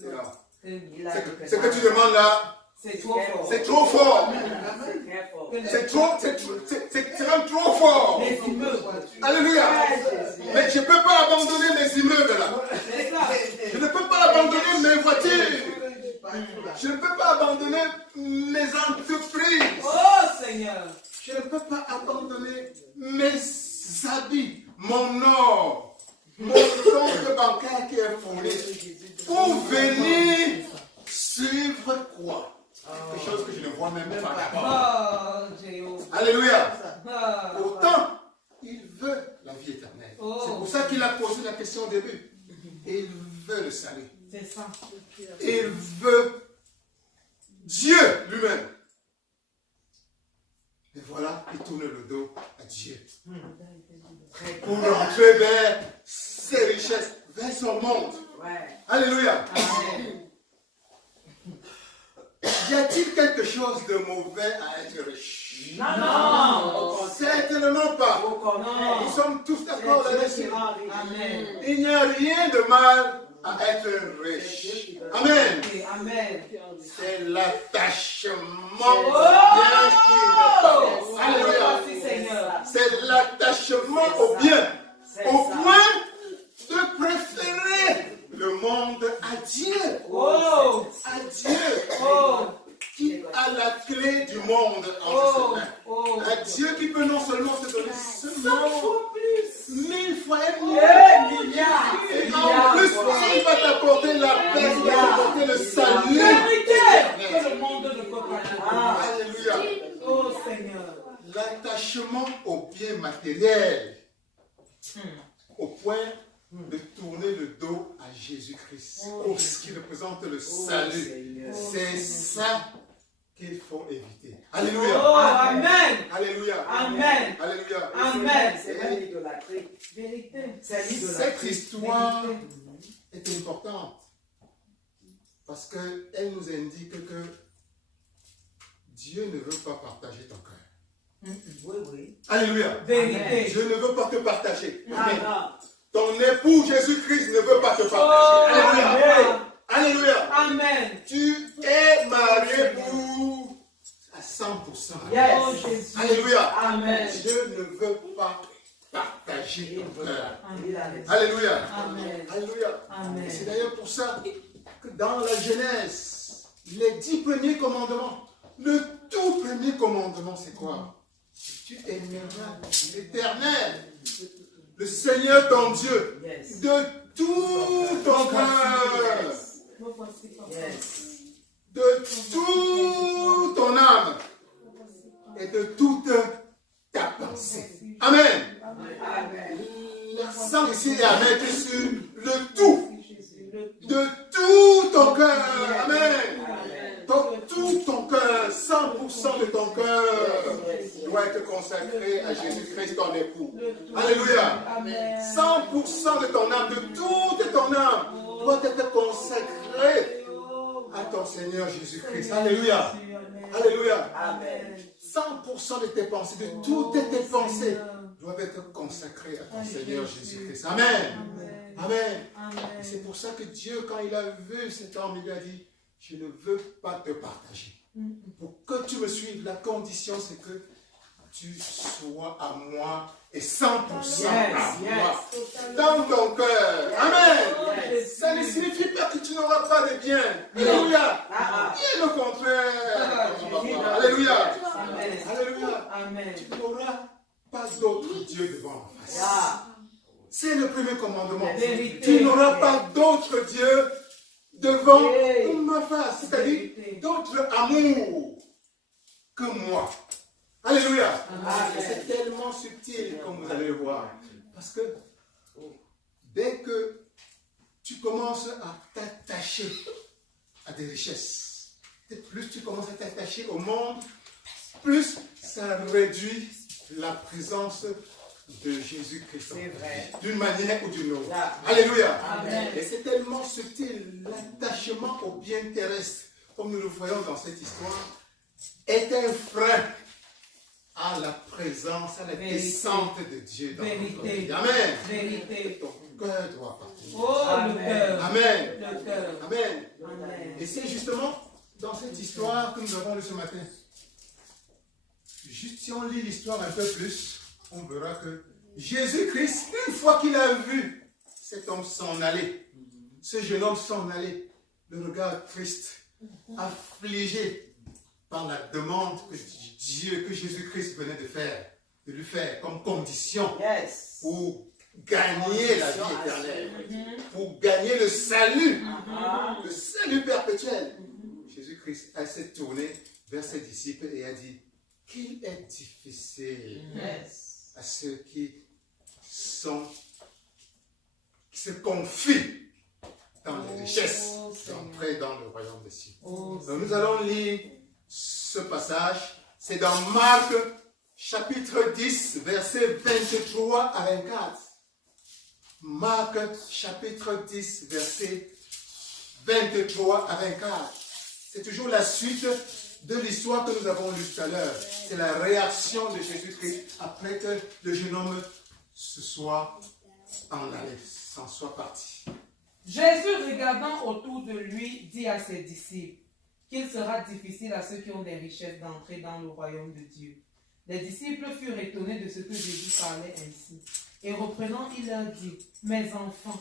Non. Il a Ce que tu demandes là, C'est trop fort. c'est trop fort. C'est très fort. C'est vraiment trop fort. Les immeubles. Alléluia. Mais je ne peux pas abandonner mes immeubles là. C'est ça. Je ne peux pas abandonner mes voitures. Je ne peux pas abandonner mes entreprises. Oh Seigneur. Je ne peux pas abandonner mes habits, mon or, mon compte bancaire qui est fourni pour venir suivre quoi? Quelque chose que je ne vois même pas d'abord. Oh Jéhovah. Alléluia. Ah. Pourtant, il veut la vie éternelle. Oh. C'est pour ça qu'il a posé la question au début. Et il veut le salut. C'est ça. Il veut Dieu lui-même. Et voilà, il tourne le dos à Dieu. Pour rentrer vers ses richesses, vers son monde. Ouais. Alléluia. Amen. Y a-t-il quelque chose de mauvais à être riche? Non. Certainement pas. Au contraire. Nous sommes tous d'accord là-dessus. Amen. Il n'y a rien de mal à être riche. Amen. Amen. C'est l'attachement Oh! bien qui nous parle. Alléluia. Merci Seigneur. C'est l'attachement au bien. C'est Au ça. point de préférer le monde à Dieu. Oh. À Dieu. Oh. Qui a la clé du monde en Oh. ses mains. Oh. Un Dieu qui peut non seulement te donner seulement 1000 fois un million. Et en plus, il va t'apporter la paix, il va t'apporter le salut. Que le monde ne peut pas Ah. Alléluia. Oh Seigneur. L'attachement au bien matériel, au point de tourner le dos à Jésus-Christ, ce qui représente le salut. C'est ça qu'il faut éviter. Alléluia. Oh, amen. Alléluia. Amen. Alléluia. Amen. C'est pas l'idolâtrie. Vérité. C'est Cette l'idolâtrie. histoire est importante parce qu'elle nous indique que Dieu ne veut pas partager ton cœur. Oui, oui. Alléluia. Vérité. Dieu ne veut pas te partager. Amen. Ah, Ton époux Jésus-Christ ne veut pas te partager. Alléluia. Alléluia. Amen. Tu es marié pour à 100%. Yes. Oh Jésus. Alléluia. Amen. Dieu ne veut pas partager ton cœur. Il a raison. Alléluia. Amen. Alléluia. Amen. Et c'est d'ailleurs pour ça que dans la Genèse, les 10 premiers commandements, le tout premier commandement, c'est quoi? Tu aimeras l'Éternel, le Seigneur ton Dieu, Yes. de tout ton cœur, Me voici, papa. Yes. de toute ton âme et de toute ta pensée. Amen. Amen. L'accent ici est à mettre sur le tout. Jésus. Le tout. De tout ton cœur. Amen. Amen. De tout ton cœur, 100% de ton cœur doit être consacré à Jésus-Christ, ton époux. Le tout. Alléluia. Amen. 100% de ton âme, de toute ton âme, doit être consacré à ton Seigneur Jésus-Christ. Alléluia. Alléluia. Amen. 100% de tes pensées, de toutes tes pensées, doivent être consacrées à ton Seigneur Jésus-Christ. Amen. Amen. Et c'est pour ça que Dieu, quand il a vu cet homme, il a dit, je ne veux pas te partager. Pour que tu me suives, la condition c'est que tu sois à moi et 100% à moi. Dans ton cœur. Amen. Ça ne signifie pas que tu n'auras pas de bien. Alléluia. Bien au contraire. Alléluia. Amen. Alléluia. Amen. Tu n'auras pas d'autre Dieu devant la face. Ah. C'est le premier commandement. Vérité. Tu n'auras pas d'autre Dieu devant Hey. ma face. C'est-à-dire Vérité. d'autre amour que moi. Alléluia. Amen. Et c'est tellement subtil, comme vous allez le voir. Parce que dès que tu commences à t'attacher à des richesses, plus tu commences à t'attacher au monde, plus ça réduit la présence de Jésus-Christ. C'est vrai. D'une manière ou d'une autre. Yeah. Alléluia. Amen. Et c'est tellement subtil, l'attachement au bien terrestre, comme nous le voyons dans cette histoire, est un frein à la présence, à la Vérité. descente de Dieu dans notre Vérité. vie. Amen. Vérité. Ton cœur doit partir. Oh, le cœur. Amen. Le cœur. Amen. Amen. Et c'est justement dans cette histoire que nous avons lue ce matin. Juste si on lit l'histoire un peu plus, on verra que Jésus-Christ, une fois qu'il a vu cet homme s'en aller, ce jeune homme s'en aller, le regard triste, affligé par la demande que Dieu, que Jésus-Christ venait de lui faire comme condition Yes. pour gagner la vie éternelle, pour gagner le salut perpétuel. Jésus-Christ s'est tourné vers ses disciples et a dit, qu'il est difficile Yes. à ceux qui se confient dans les richesses d'entrer dans le royaume des cieux. Donc nous allons lire ce passage. C'est dans Marc chapitre 10, versets 23 à 24. Marc chapitre 10, versets 23 à 24. C'est toujours la suite de l'histoire que nous avons lue tout à l'heure. C'est la réaction de Jésus-Christ après que le jeune homme se soit en allé, s'en soit parti. Jésus, regardant autour de lui, dit à ses disciples qu'il sera difficile à ceux qui ont des richesses d'entrer dans le royaume de Dieu. Les disciples furent étonnés de ce que Jésus parlait ainsi. Et reprenant, il leur dit, « Mes enfants,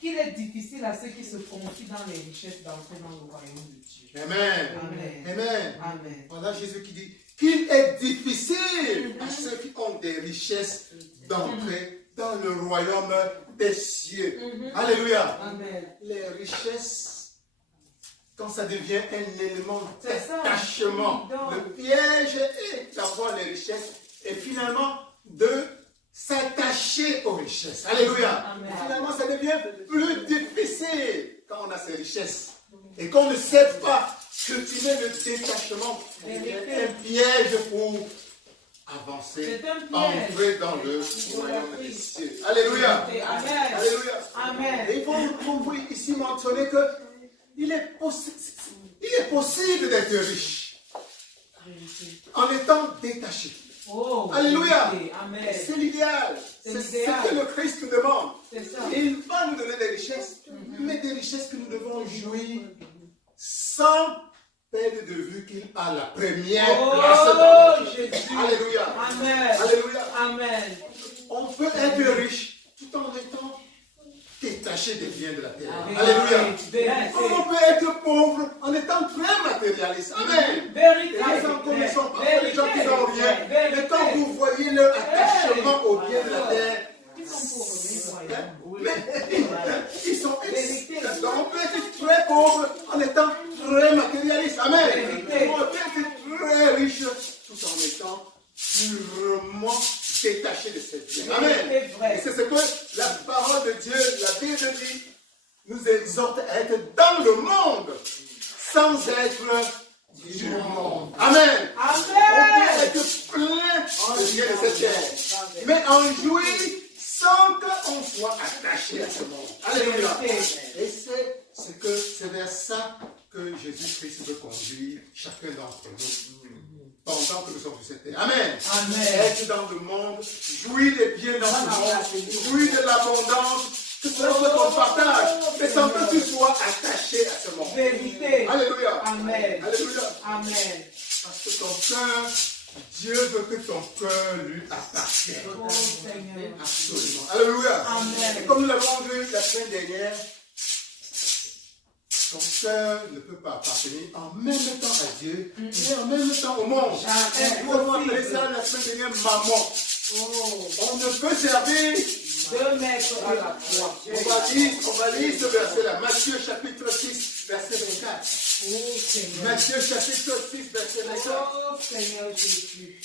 qu'il est difficile à ceux qui se confient dans les richesses d'entrer dans le royaume de Dieu. » Amen. Amen. Amen. Amen. Voilà Jésus qui dit qu'il est difficile à ceux qui ont des richesses d'entrer dans le royaume des cieux. Alléluia. Amen. Les richesses, quand ça devient un élément C'est ça. d'attachement, Donc. le piège est d'avoir les richesses et finalement de s'attacher aux richesses. Alléluia. Amen. Et finalement, ça devient plus difficile quand on a ces richesses et qu'on ne sait pas cultiver le détachement. C'est un piège pour avancer, C'est un piège. entrer dans le royaume des cieux. Alléluia. Amen. Alléluia. Amen. Et il faut ici mentionner qu'il est possible d'être riche en étant détaché. Oh, Alléluia. Amen. C'est l'idéal. C'est C'est ce l'idéal. que le Christ nous demande. C'est ça. Il va nous donner des richesses, mais des richesses que nous devons jouir sans perdre de vue qu'il a la première place dans Oh, notre vie. Jésus. Alléluia. Amen. Alléluia. Amen. On peut être riche tout en étant détaché des biens de la terre. Amen. Alléluia. Vérité. On peut être pauvre en étant très matérialiste. Amen. Vérité. Et les gens connaissent parfois les Vérité. gens qui n'ont rien. Vérité. Mais quand vous voyez leur attachement aux biens de la terre, Ils sont pauvres, mais hein, voyons. ils sont Vérité. on peut être très pauvre en étant très matérialiste. Amen. Vérité. On peut être très riche tout en étant purement détaché de cette vie. Amen. C'est vrai. Et c'est ce que la parole de Dieu, la Bible dit, nous exhorte à être dans le monde sans être du monde. Amen. On Amen. peut être plein de biens de cette terre, mais en jouir sans qu'on soit attaché à ce monde. Alléluia. Et c'est vers ça que Jésus-Christ veut conduire chacun d'entre nous pendant que nous sommes sur cette terre. Amen. Amen. Être dans le monde, jouir des biens dans ce monde, jouir de l'abondance, que ce soit qu'on partage, mais sans que tu sois attaché à ce monde. Vérité. Alléluia. Amen. Alléluia. Amen. Parce que ton cœur, Dieu veut que ton cœur lui appartienne. Oh Seigneur. Absolument. Alléluia. Amen. Et comme nous l'avons vu la semaine dernière, ton cœur ne peut pas appartenir en même temps à Dieu et en même temps au monde. Jamais. Nous avons appelé ça la semaine dernière maman. Oh. On ne peut servir. 2 mètres à la fois. On va lire ce verset-là. Matthieu chapitre 6, verset 24. Oh Seigneur. Matthieu chapitre 6, verset 24. Oh Seigneur Jésus.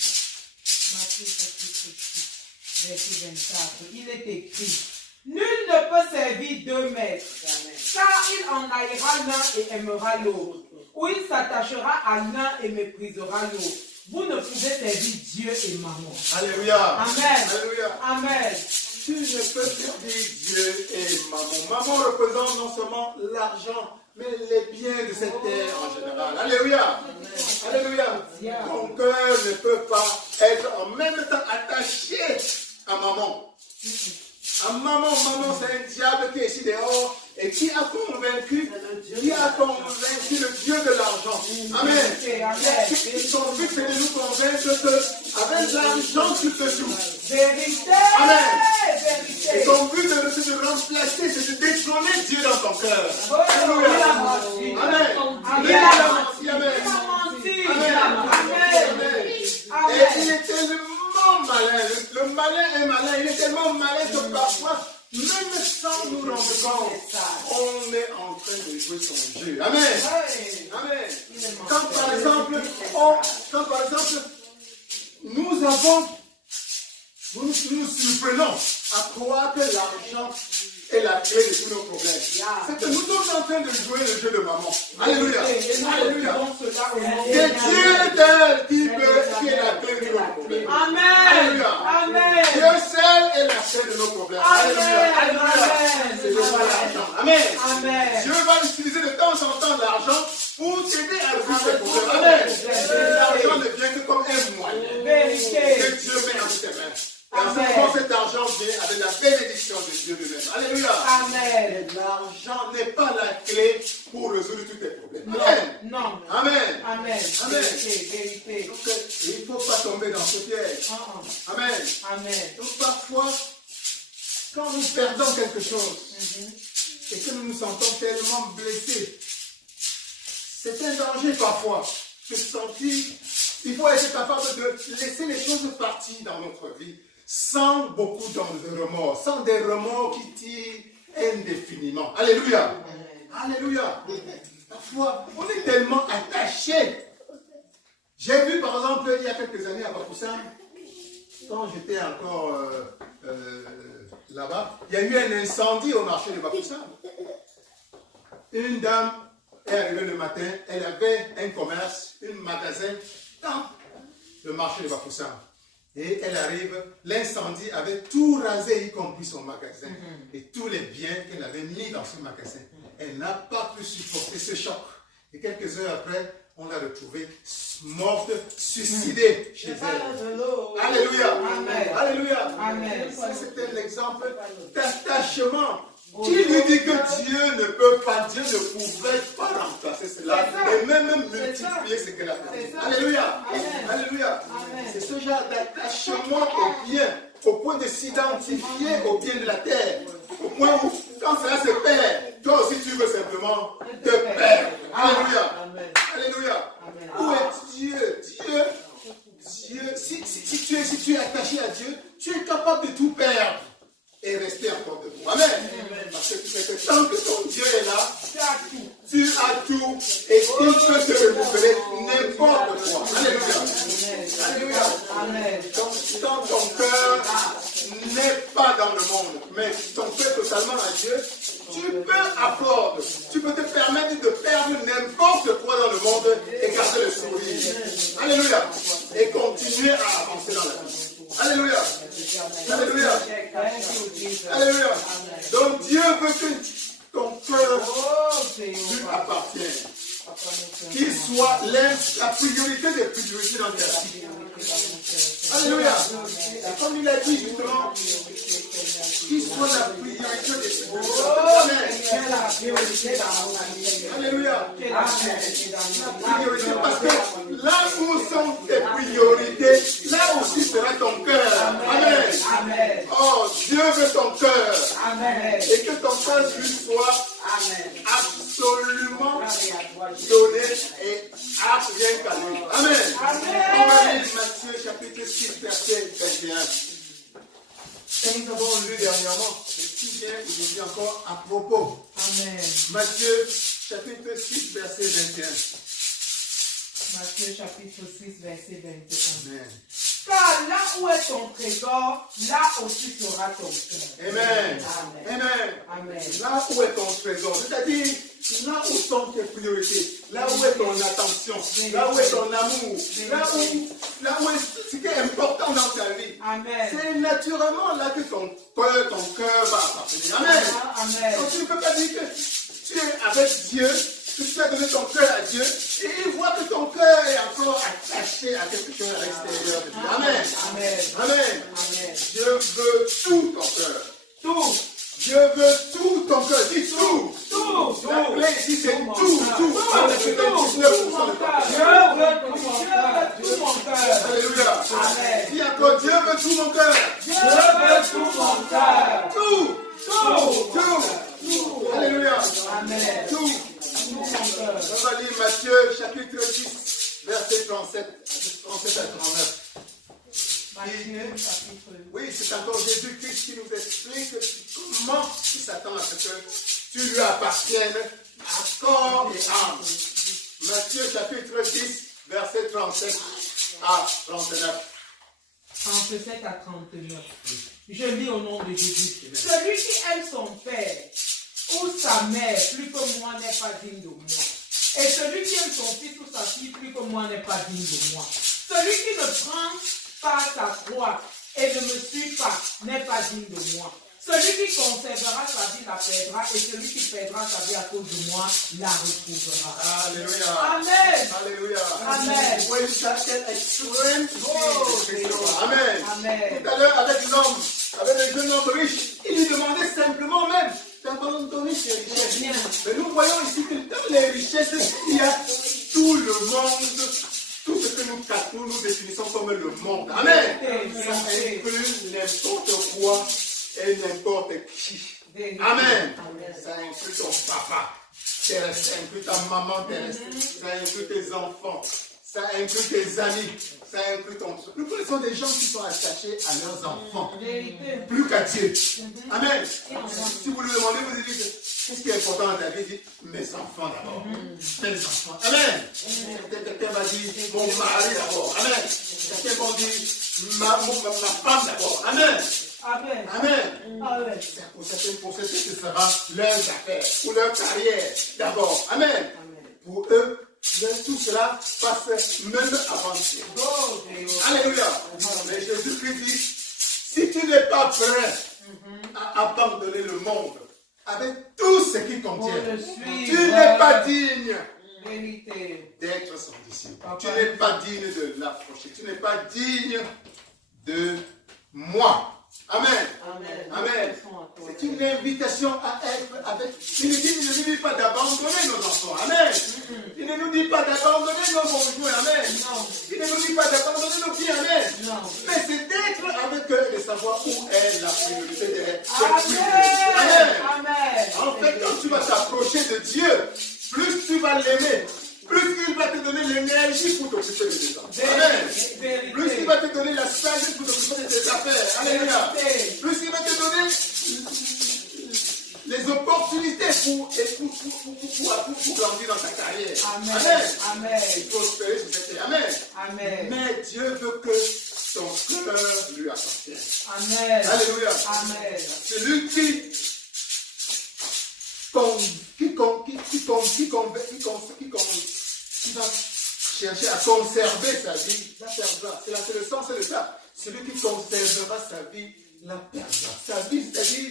Matthieu chapitre 6, verset 24. Il est écrit, nul ne peut servir 2 maîtres, car il en haïra l'un et aimera l'autre, ou il s'attachera à l'un et méprisera l'autre. Vous ne pouvez servir Dieu et maman. Alléluia. Amen. Alléluia. Amen. Tu ne peux servir Dieu et maman. Maman représente non seulement l'argent, mais les biens de cette terre en général. Alléluia. Alléluia. Ton cœur ne peut pas être en même temps attaché à maman. À maman, c'est un diable qui est ici dehors et qui a convaincu le Dieu de l'argent. Amen. Son but c'est de nous convaincre qu'avec l'argent tu peux tout. Vérité. Amen. Vérité. Et son but c'est de remplacer, c'est de détrôner Dieu dans ton cœur. Oh, il a menti. Amen. Amen. Il a menti. Amen. Il a menti. Amen. Amen. Et il est tellement malin. Le malin est malin. Il est tellement malin que parfois, même sans nous rendre compte, on est en train de jouer son jeu. Amen. Amen. Quand par exemple, nous nous surprenons à croire que l'argent est la clé de tous nos problèmes. C'est que nous sommes en train de jouer le jeu de maman. Alléluia. Alléluia. C'est Dieu tel qui est la clé de tous nos problèmes. Amen. Alléluia. Amen. Dieu seul est la clé de nos problèmes. Alléluia. Amen. C'est le roi l'argent. Amen. Amen. Dieu va utiliser de temps en temps l'argent pour t'aider à résoudre tes problèmes. Amen. L'argent ne vient que comme un moyen que Dieu met entre tes mains. Quand cet argent vient avec la bénédiction de Dieu lui-même. Alléluia. Amen. L'argent n'est pas la clé pour résoudre tous tes problèmes. Non. Amen. Non. Amen. Amen. Amen. Vérité. Donc, il ne faut pas tomber dans ce piège. Amen. Amen. Donc parfois, quand nous perdons quelque chose et que nous nous sentons tellement blessés, c'est un danger parfois de sentir. Il faut être capable de laisser les choses partir dans notre vie sans beaucoup de remords, sans des remords qui tirent indéfiniment. Alléluia. Alléluia. Parfois, on est tellement attaché. J'ai vu par exemple il y a quelques années à Bafoussam, quand j'étais encore là-bas, il y a eu un incendie au marché de Bafoussam. Une dame est arrivée le matin, elle avait un commerce, un magasin dans le marché de Bafoussam. Et elle arrive, l'incendie avait tout rasé, y compris son magasin. Et tous les biens qu'elle avait mis dans ce magasin. Elle n'a pas pu supporter ce choc. Et quelques heures après, on l'a retrouvée morte, suicidée chez elle. Alléluia. Amen. Alléluia. Amen. Ça, c'est un exemple d'attachement. Qui lui dit que Dieu ne peut pas, Dieu ne pouvait pas remplacer cela et même multiplier ce qu'elle a fait. Alléluia. Alléluia. C'est ce genre d'attachement au bien, au point de s'identifier au bien de la terre. Au point où, quand cela se perd, toi aussi tu veux simplement te perdre. Alléluia. Alléluia. Où est Dieu? Dieu, si tu es attaché à Dieu, tu es capable de tout perdre et rester encore debout. Amen. Parce que tant que ton Dieu est là, tu as tout et il peut te renouveler n'importe quoi. Alléluia. Alléluia. Donc, quand ton cœur n'est pas dans le monde, mais ton cœur est totalement à Dieu, tu peux te permettre de perdre n'importe quoi dans le monde et garder le sourire. Alléluia. Et continuer à avancer dans la vie. Alléluia. Alléluia. Alléluia. Donc Dieu veut que ton cœur lui appartienne. Qu'il soit la priorité des priorités dans ta vie. Alléluia. Et comme il a dit justement, qu'il soit la priorité des priorités. Alléluia. La priorité, parce que là où sont tes priorités, là aussi sera ton cœur. Amen. Oh, Dieu veut ton cœur. Et que ton cœur lui soit absolument donné et rien qu'à lui. Amen. On va lire Matthieu chapitre 6, verset 21. Et nous avons lu dernièrement, et qui vient aujourd'hui encore à propos. Amen. Matthieu chapitre 6, verset 21. Matthieu chapitre 6, verset 21. Amen. Car là où est ton trésor, là aussi sera ton cœur. Amen. Amen. Amen. Amen. Là où est ton trésor, c'est-à-dire là où sont tes priorités, là où est ton attention, là où est ton amour, là où est ce qui est important dans ta vie. Amen. C'est naturellement là que ton cœur va appartenir. Amen. Amen. Donc tu ne peux pas dire que tu es avec Dieu, que tu as donné ton cœur à Dieu, et il voit que ton cœur est encore attaché à quelque chose à l'extérieur de Dieu. Amen. Amen. Amen. Amen. Dieu veut tout ton cœur. Tout. Dieu veut tout ton cœur. Dis tout. Tout. La clé ici, c'est tout. C'est 99% de ton cœur. Dieu veut tout mon cœur. Alléluia. Amen. Dis encore, Dieu veut tout mon cœur. Dieu veut tout mon cœur. Tout. Alléluia. Amen. Tout. Tout mon cœur. On va lire Matthieu chapitre 10, verset 37 à 39. Matthieu chapitre. Oui, c'est encore Jésus-Christ qui nous explique comment il s'attend à ce que tu lui appartiennes à corps et âme. Matthieu chapitre 10, verset 37 à 39. 37 à 39. Je lis au nom de Jésus. Celui qui aime son père ou sa mère plus que moi n'est pas digne de moi. Et celui qui aime son fils ou sa fille plus que moi n'est pas digne de moi. Celui qui ne prend pas sa croix et ne me suit pas n'est pas digne de moi. Celui qui conservera sa vie la perdra, et celui qui perdra sa vie à cause de moi la retrouvera. Alléluia. Amen. Alléluia. Amen. Vous voyez ça, quelle extrême Oh, Amen. Amen. Tout à l'heure, avec l'homme, avec le jeune homme riche, il lui demandait simplement même d'abandonner ses richesses. Mais nous voyons ici que dans les richesses, il y a tout le monde, tout ce que nous définissons comme le monde. Amen. Ça inclut n'importe quoi et n'importe qui. Amen. Ça inclut ton papa terrestre, ça inclut ta maman terrestre, ça inclut tes enfants, ça inclut tes amis, ça inclut ton... Nous connaissons des gens qui sont attachés à leurs enfants, plus qu'à Dieu. Amen. Si vous lui demandez, vous dites, qu'est-ce qui est important dans ta vie? Dites, mes enfants d'abord. Mes enfants. Amen. Quelqu'un va dire, mon mari d'abord. Amen. Quelqu'un va dire, ma femme d'abord. Amen. Amen. Amen. Amen. Pour certains, ce sera leurs affaires ou leur carrière d'abord. Amen. Pour eux, tout cela passe même avant Dieu. Alléluia. Mais Jésus-Christ dit, si tu n'es pas prêt à abandonner le monde avec tout ce qu'il contient, tu n'es pas digne d'être son disciple. Tu n'es pas digne de l'approcher. Tu n'es pas digne de moi. Amen. Amen. C'est une invitation à être avec. Il ne nous dit pas d'abandonner nos enfants. Amen. Il ne nous dit pas d'abandonner nos conjoints. Amen. Il ne nous dit pas d'abandonner nos filles. Amen. Mais c'est d'être avec eux et de savoir où est la priorité de l'être. Amen. En fait, quand tu vas t'approcher de Dieu, plus tu vas l'aimer, plus il va te donner l'énergie pour t'occuper de tes enfants. Amen. Plus il va te donner la sagesse pour t'occuper de tes affaires. Alléluia. Plus il va te donner les opportunités pour grandir dans ta carrière. Amen. Et prospérer sur cette terre. Amen. Mais Dieu veut que ton cœur lui appartienne. Amen. Alléluia. Amen. Celui qui va chercher à conserver sa vie, la perdra. C'est le sens, c'est le cas. Celui qui conservera sa vie, la perdra. Sa vie, c'est-à-dire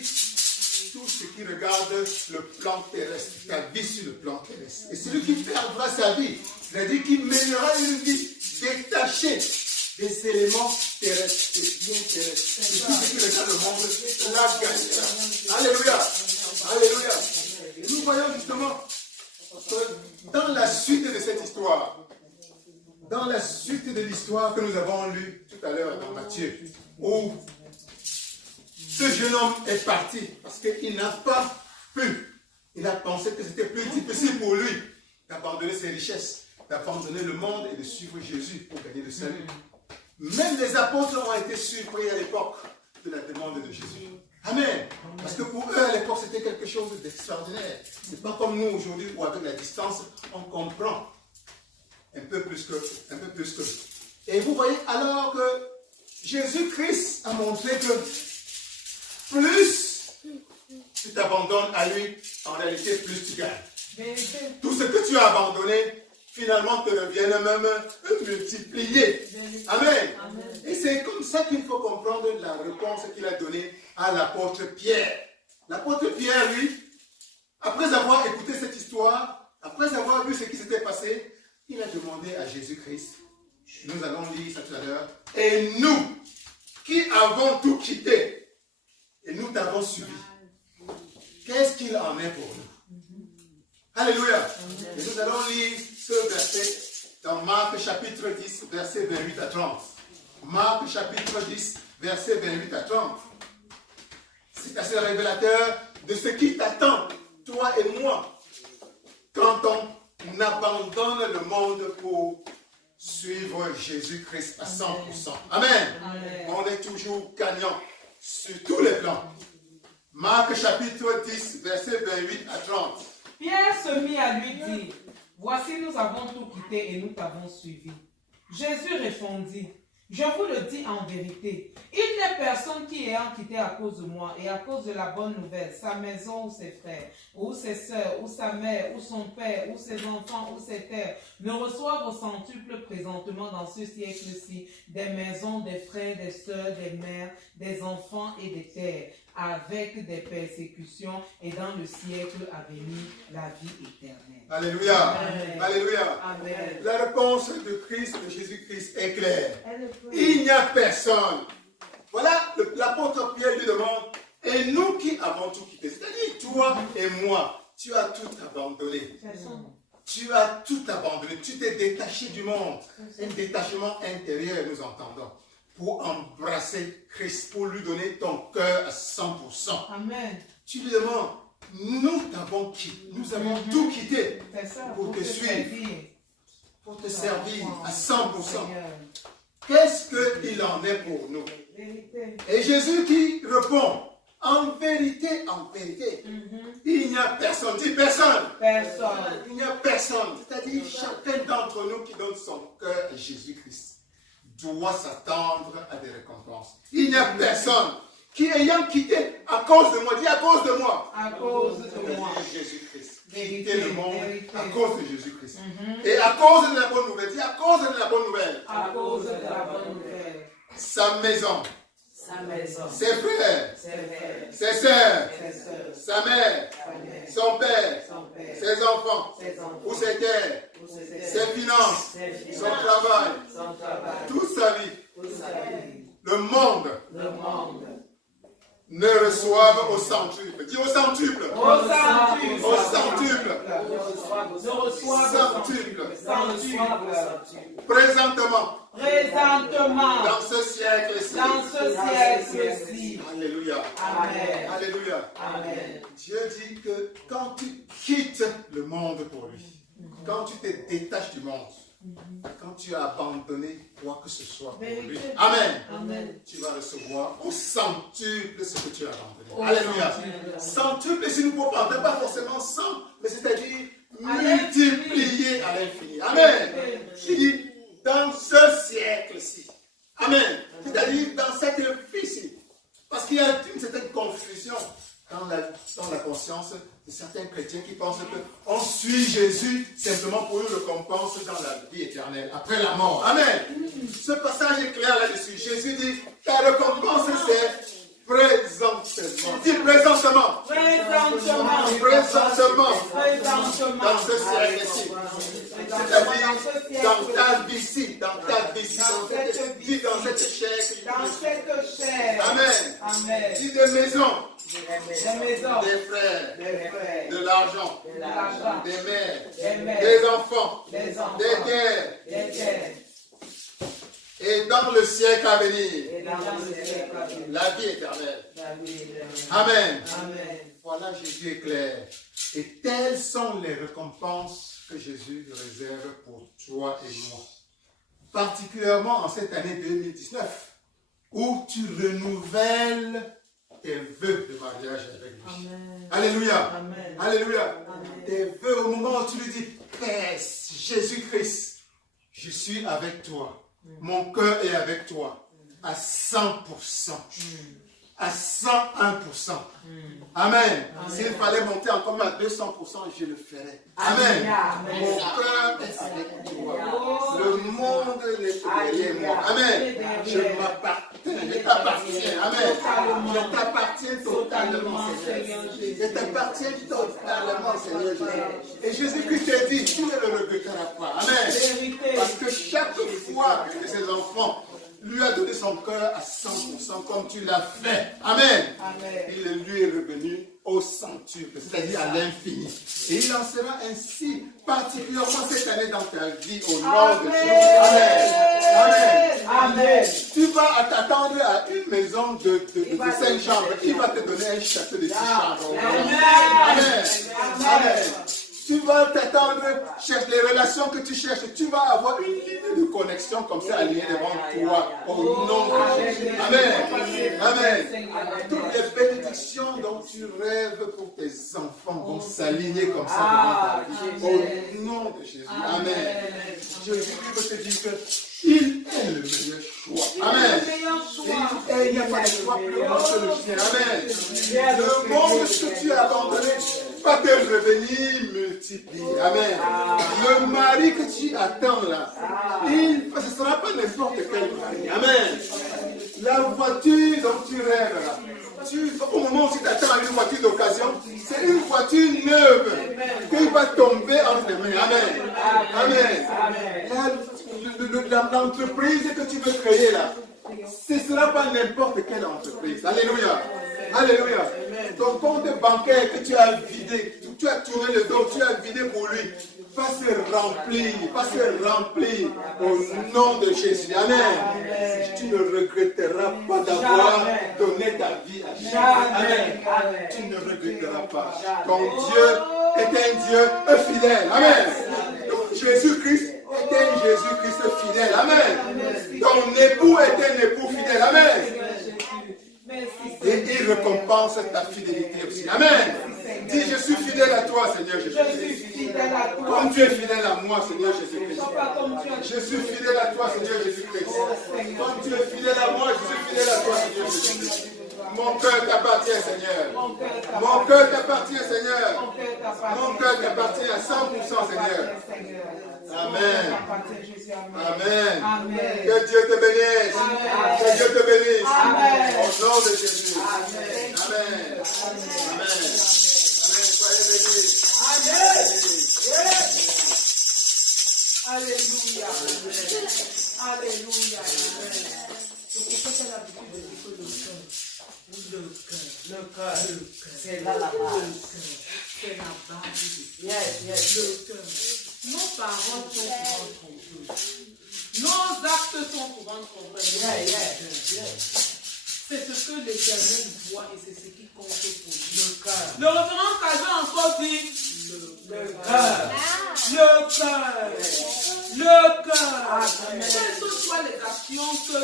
tout ce qui regarde le plan terrestre, ta vie sur le plan terrestre. Et celui qui perdra sa vie, c'est-à-dire qui mènera une vie détachée des éléments terrestres, des biens terrestres, de tout ce qui regarde le monde, la gagnera. Alléluia. Alléluia. Et nous voyons justement que dans la suite de cette histoire, dans la suite de l'histoire que nous avons lue tout à l'heure dans Matthieu, où ce jeune homme est parti parce qu'il n'a pas pu, il a pensé que c'était plus difficile pour lui d'abandonner ses richesses, d'abandonner le monde et de suivre Jésus pour gagner le salut. Même les apôtres ont été surpris à l'époque de la demande de Jésus. Amen. Parce que pour eux, à l'époque, c'était quelque chose d'extraordinaire. Ce n'est pas comme nous aujourd'hui où avec la distance, on comprend un peu plus que. Et vous voyez alors que Jésus-Christ a montré que plus tu t'abandonnes à lui, en réalité, plus tu gagnes. Tout ce que tu as abandonné, finalement, te revient même multiplié. Amen. Et c'est comme ça qu'il faut comprendre la réponse qu'il a donnée à l'apôtre Pierre. L'apôtre Pierre, lui, après avoir écouté cette histoire, après avoir vu ce qui s'était passé, il a demandé à Jésus-Christ, nous allons lire ça tout à l'heure, et nous, qui avons tout quitté, et nous t'avons suivi, qu'est-ce qu'il en est pour nous? Alléluia. Et nous allons lire ce verset dans Marc chapitre 10, verset 28 à 30. Marc chapitre 10, verset 28 à 30. C'est assez révélateur de ce qui t'attend, toi et moi, quand on abandonne le monde pour suivre Jésus-Christ à 100%. Amen. On est toujours gagnant sur tous les plans. Marc chapitre 10, verset 28 à 30. Pierre se mit à lui dire, « Voici, nous avons tout quitté et nous t'avons suivi. » Jésus répondit, « Je vous le dis en vérité, il n'est personne qui ayant quitté à cause de moi et à cause de la bonne nouvelle, sa maison ou ses frères, ou ses sœurs, ou sa mère, ou son père, ou ses enfants, ou ses terres, ne reçoive au centuple présentement dans ce siècle-ci des maisons, des frères, des sœurs, des mères, des enfants et des terres, avec des persécutions et dans le siècle à venir, la vie éternelle. Alléluia. Amen. Alléluia. Amen. La réponse de Christ, de Jésus-Christ est claire. Il n'y a personne. Voilà, l'apôtre Pierre lui demande, et nous qui avons tout quitté, c'est-à-dire toi et moi, tu as tout abandonné. Tu as tout abandonné, tu t'es détaché du monde. Un détachement intérieur, nous entendons, pour embrasser Christ, pour lui donner ton cœur à 100%. Amen. Tu lui demandes, nous t'avons quitté, nous avons tout quitté pour te suivre, pour te servir à 100%. Qu'est-ce qu'il en est pour nous? Et Jésus qui répond, en vérité, il n'y a personne. Dis personne. Personne. Il n'y a personne. C'est-à-dire chacun d'entre nous qui donne son cœur à Jésus-Christ doit s'attendre à des récompenses. Il n'y a personne qui ayant quitté à cause de moi, dis à cause de moi. À cause de moi. Jésus-Christ. Vérité, Quitter le monde vérité. à cause de Jésus-Christ. Et à cause de la bonne nouvelle, dis à cause de la bonne nouvelle. À cause de la bonne nouvelle. Sa maison, Sa maison. ses frères, Ses frères. ses sœurs, Ses sœurs. sa mère, Sa mère. son père, Son père. ses enfants, Ses enfants. ou ses terres, Ou ses ses finances, Ses finances. son travail, Son travail. toute sa vie, Toute sa vie. le monde Le monde. ne reçoivent au centuple. Dis au centuple. Au centuple. Au centuple. Ne reçoivent Centuple. centuple. Présentement, Présentement. dans ce siècle-ci. Dans ce siècle-ci. Alléluia. Amen. Alléluia. Amen. Dieu dit que quand tu quittes le monde pour lui, quand tu te détaches du monde, quand tu as abandonné quoi que ce soit pour lui, Amen, Amen. tu vas recevoir au centuple ce que tu as abandonné. Alléluia. Centuple, ici nous ne parlons pas forcément 100, mais c'est-à-dire multiplié à l'infini. Amen. Il dit dans ce siècle-ci. Amen. C'est-à-dire dans cette vie-ci. Parce qu'il y a une certaine confusion dans la conscience de certains chrétiens qui pensent qu'on suit Jésus simplement pour une récompense dans la vie éternelle, après la mort. Amen. Ce passage est clair là-dessus. Jésus dit, ta récompense c'est présentement. Dis présentement. Présentement. Présentement. Présentement. Dans ce siècle-ci. C'est-à-dire dans ta vie-ci, dans cette chair. Dans cette chair. Amen. Amen. Dis des maisons, Des maisons. des frères, Des frères. de l'argent, De l'argent. des mères, Des mères. des enfants, Des enfants. des terres, Des terres. et dans le siècle à venir, Et dans le siècle à venir. la vie éternelle. La vie éternelle. Amen. Amen. Voilà, Jésus est clair. Et telles sont les récompenses que Jésus réserve pour toi et moi. Particulièrement en cette année 2019, où tu renouvelles tes vœux de mariage avec lui. Amen. Alléluia. Amen. Alléluia. Amen. Tes vœux au moment où tu lui dis, Père Jésus-Christ, je suis avec toi. Mon cœur est avec toi. À 100%. À 101%. Amen. S'il fallait monter encore à 200%, je le ferais. Amen. Amen. Mon cœur est avec toi. Le monde n'est pas derrière moi. Amen. Je m'appartiens. Je t'appartiens. Amen. Je t'appartiens totalement, Seigneur. Je t'appartiens totalement, Seigneur Jésus. Et Jésus-Christ t'a dit, tu ne le regretteras pas. Amen. Parce que chaque fois que ses enfants lui a donné son cœur à 100% comme tu l'as fait. Amen. Amen. Il lui est revenu au centuple, c'est-à-dire à l'infini. Et il en sera ainsi, particulièrement cette année dans ta vie, au nom de Dieu. Amen. Amen. Amen. Tu vas t'attendre à une maison de 5 chambres. Il va te donner un château de 6 chambres. Amen. Amen. Tu vas t'attendre, cherche les relations que tu cherches, tu vas avoir une ligne de connexion comme ça alignée devant toi, au nom de Jésus. Amen. Amen. Toutes les bénédictions dont tu rêves pour tes enfants vont s'aligner comme ça devant ta vie, au nom de Jésus. Amen. Jésus veut te dire qu'il est le meilleur choix. Amen. Et il n'y a pas de choix plus grand que le sien. Amen. Le monde que tu as abandonné va te revenir multiplier. Amen. Le mari que tu attends là, ce ne sera pas n'importe quel mari. Amen. La voiture dont tu rêves là, au moment où tu t'attends à une voiture d'occasion, c'est une voiture neuve qui va tomber entre tes mains. Amen. Amen. L'entreprise que tu veux créer là, ce ne sera pas n'importe quelle entreprise. Alléluia. Alléluia. Ton compte bancaire que tu as vidé, tu as tourné le dos, tu as vidé pour lui, va se remplir au nom de Jésus. Amen. Tu ne regretteras pas d'avoir donné ta vie à Jésus. Amen. Tu ne regretteras pas. Ton Dieu est un Dieu fidèle. Amen. Donc Jésus-Christ est un Jésus-Christ fidèle. Amen. Ton époux est un époux fidèle. Amen. Et il récompense ta fidélité aussi. Amen. Dis, je suis fidèle à toi, Seigneur Jésus-Christ. Comme tu es fidèle à moi, Seigneur Jésus-Christ. Je suis fidèle à toi, Seigneur Jésus-Christ. Comme tu es fidèle à moi, je suis fidèle à toi, Seigneur Jésus-Christ. Mon cœur t'appartient, Seigneur. Mon cœur t'appartient, Seigneur. Mon cœur t'appartient à 100%, Seigneur. Amen. Amen. Que Dieu te bénisse. Que Dieu te bénisse. Au nom de Jésus. Amen. Amen. Amen. Soyez bénis. Alléluia. Alléluia. Le prophète a l'habitude de dire que le cœur, c'est là la base. c'est la base du Yes. le cœur. Nos paroles sont souvent trompeuses. Nos actes sont souvent trompeurs. C'est ce que l'Éternel voit et c'est ce qui compte pour lui. Le cœur. Le révérend Calvin encore dit Le cœur. le cœur. Le cœur. Quelles que soient les actions que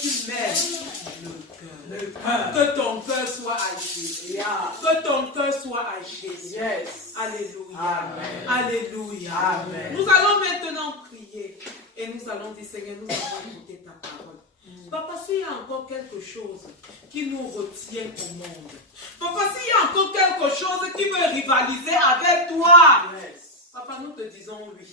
tu mènes, le cœur. Que ton cœur soit à Jésus. Que ton cœur soit à Jésus. Alléluia. Amen. Alléluia. Amen. Nous allons maintenant prier et nous allons dire, Seigneur, nous avons écouté ta parole. Papa, s'il y a encore quelque chose qui nous retient au monde, papa, s'il y a encore quelque chose qui veut rivaliser avec toi, papa, nous te disons oui.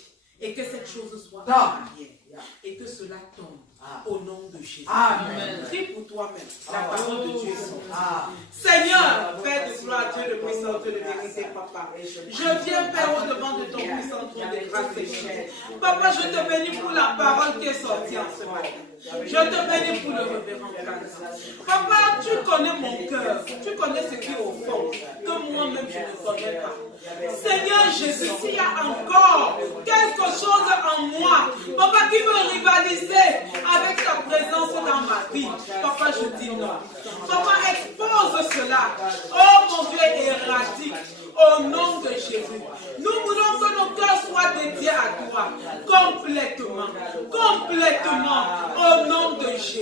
Et que cette chose soit arrière. Et que cela tombe au nom de Jésus. Amen. Prie pour toi-même. La parole de Dieu est sur toi. Seigneur, Père de gloire, Dieu de puissance, Dieu de vérité, Papa. Je viens, Père, au devant de ton puissant trône de grâce et de Papa, je te bénis pour la parole qui est sortie en ce matin. Je te bénis pour le révérend Calvin. Papa, tu connais mon cœur. Tu connais ce qui est au fond, que moi-même je ne connais pas. Seigneur Jésus, s'il y a encore quelque chose en moi, Papa, qui veut rivaliser avec ta présence dans ma vie, Papa, je dis non. Papa, expose cela. Oh mon Dieu, éradique. Au nom de Jésus. Nous voulons que nos cœurs soient dédiés à toi. Complètement. Complètement. Au nom de Jésus.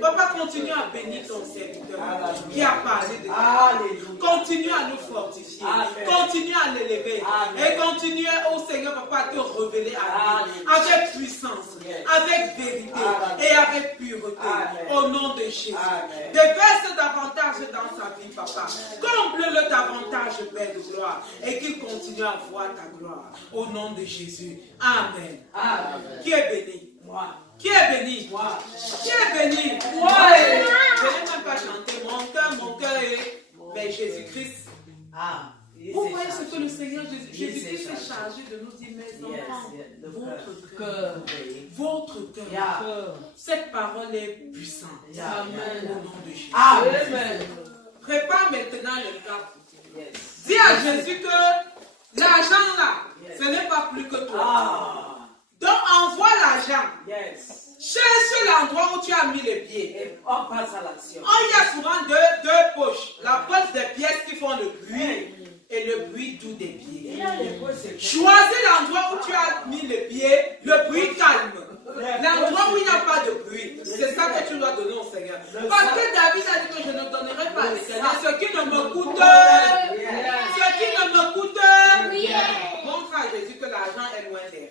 Papa, continue à bénir ton serviteur qui a parlé de toi. Continue à nous fortifier. Continue à l'élever. Et continue, oh Seigneur, Papa, à te révéler à lui. Avec puissance, avec vérité et avec pureté. Au nom de Jésus. Déverse davantage dans sa vie, Papa. Comble-le davantage, Père de gloire. Et qu'il continue à voir ta gloire. Au nom de Jésus. Amen. Qui est béni? Moi. Qui est béni? Moi. Qui est béni? Moi. Je n'ai même pas chanté. Mon cœur est. Mais Jésus-Christ. Vous voyez ce que le Seigneur Jésus-Christ est chargé de nous dire, mes enfants, votre cœur, cette parole est puissante. Amen. Au nom de Jésus. Amen. Prépare maintenant le cas. Dis à Jésus que l'argent là, ce n'est pas plus que toi. Donc envoie l'argent. Cherche l'endroit où tu as mis les pieds. Et on passe à l'action. Il y a souvent deux poches. La poche des pièces qui font le bruit et le bruit doux des pieds. Choisis l'endroit où tu as mis les pieds, le bruit calme. L'endroit où il n'y a pas de bruit. C'est ça que tu dois donner au Seigneur. Parce que David a dit que je ne donnerai pas à l'Éternel ce qui ne me coûte. Ce qui ne me coûte. Montre à Jésus que l'argent est loin derrière.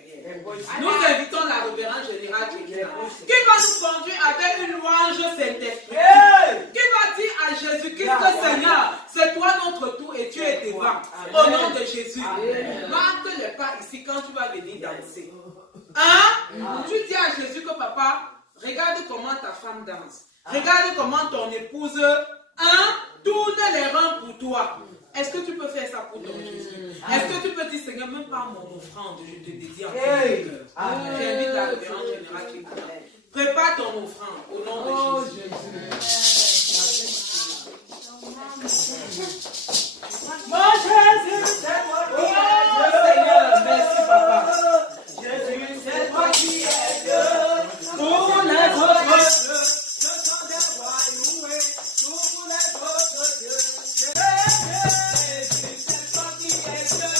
Nous invitons la révérende nous conduire avec une louange Saint-Esprit. Hey! Qui va dire à Jésus-Christ que Seigneur, c'est toi notre tout et tu es devant. Au nom de Jésus. Marque les pas ici quand tu vas venir danser. Hein? Tu dis à Jésus que papa, regarde comment ta femme danse. Regarde comment ton épouse tourne les rangs pour toi. Est-ce que tu peux faire ça pour ton Jésus? Est-ce que tu peux dire, Seigneur, même pas mon offrande, je te dédie en ton cœur. J'invite la révérende générale qui est là. Prépare ton offrande au nom de Jésus. Mon Jésus, c'est toi qui es Dieu. Seigneur, merci papa. Jésus, c'est toi qui es Dieu. Tous les autres dieux, ce sont des royaumes. Tous les autres dieux, c'est Jésus, c'est toi qui es Dieu.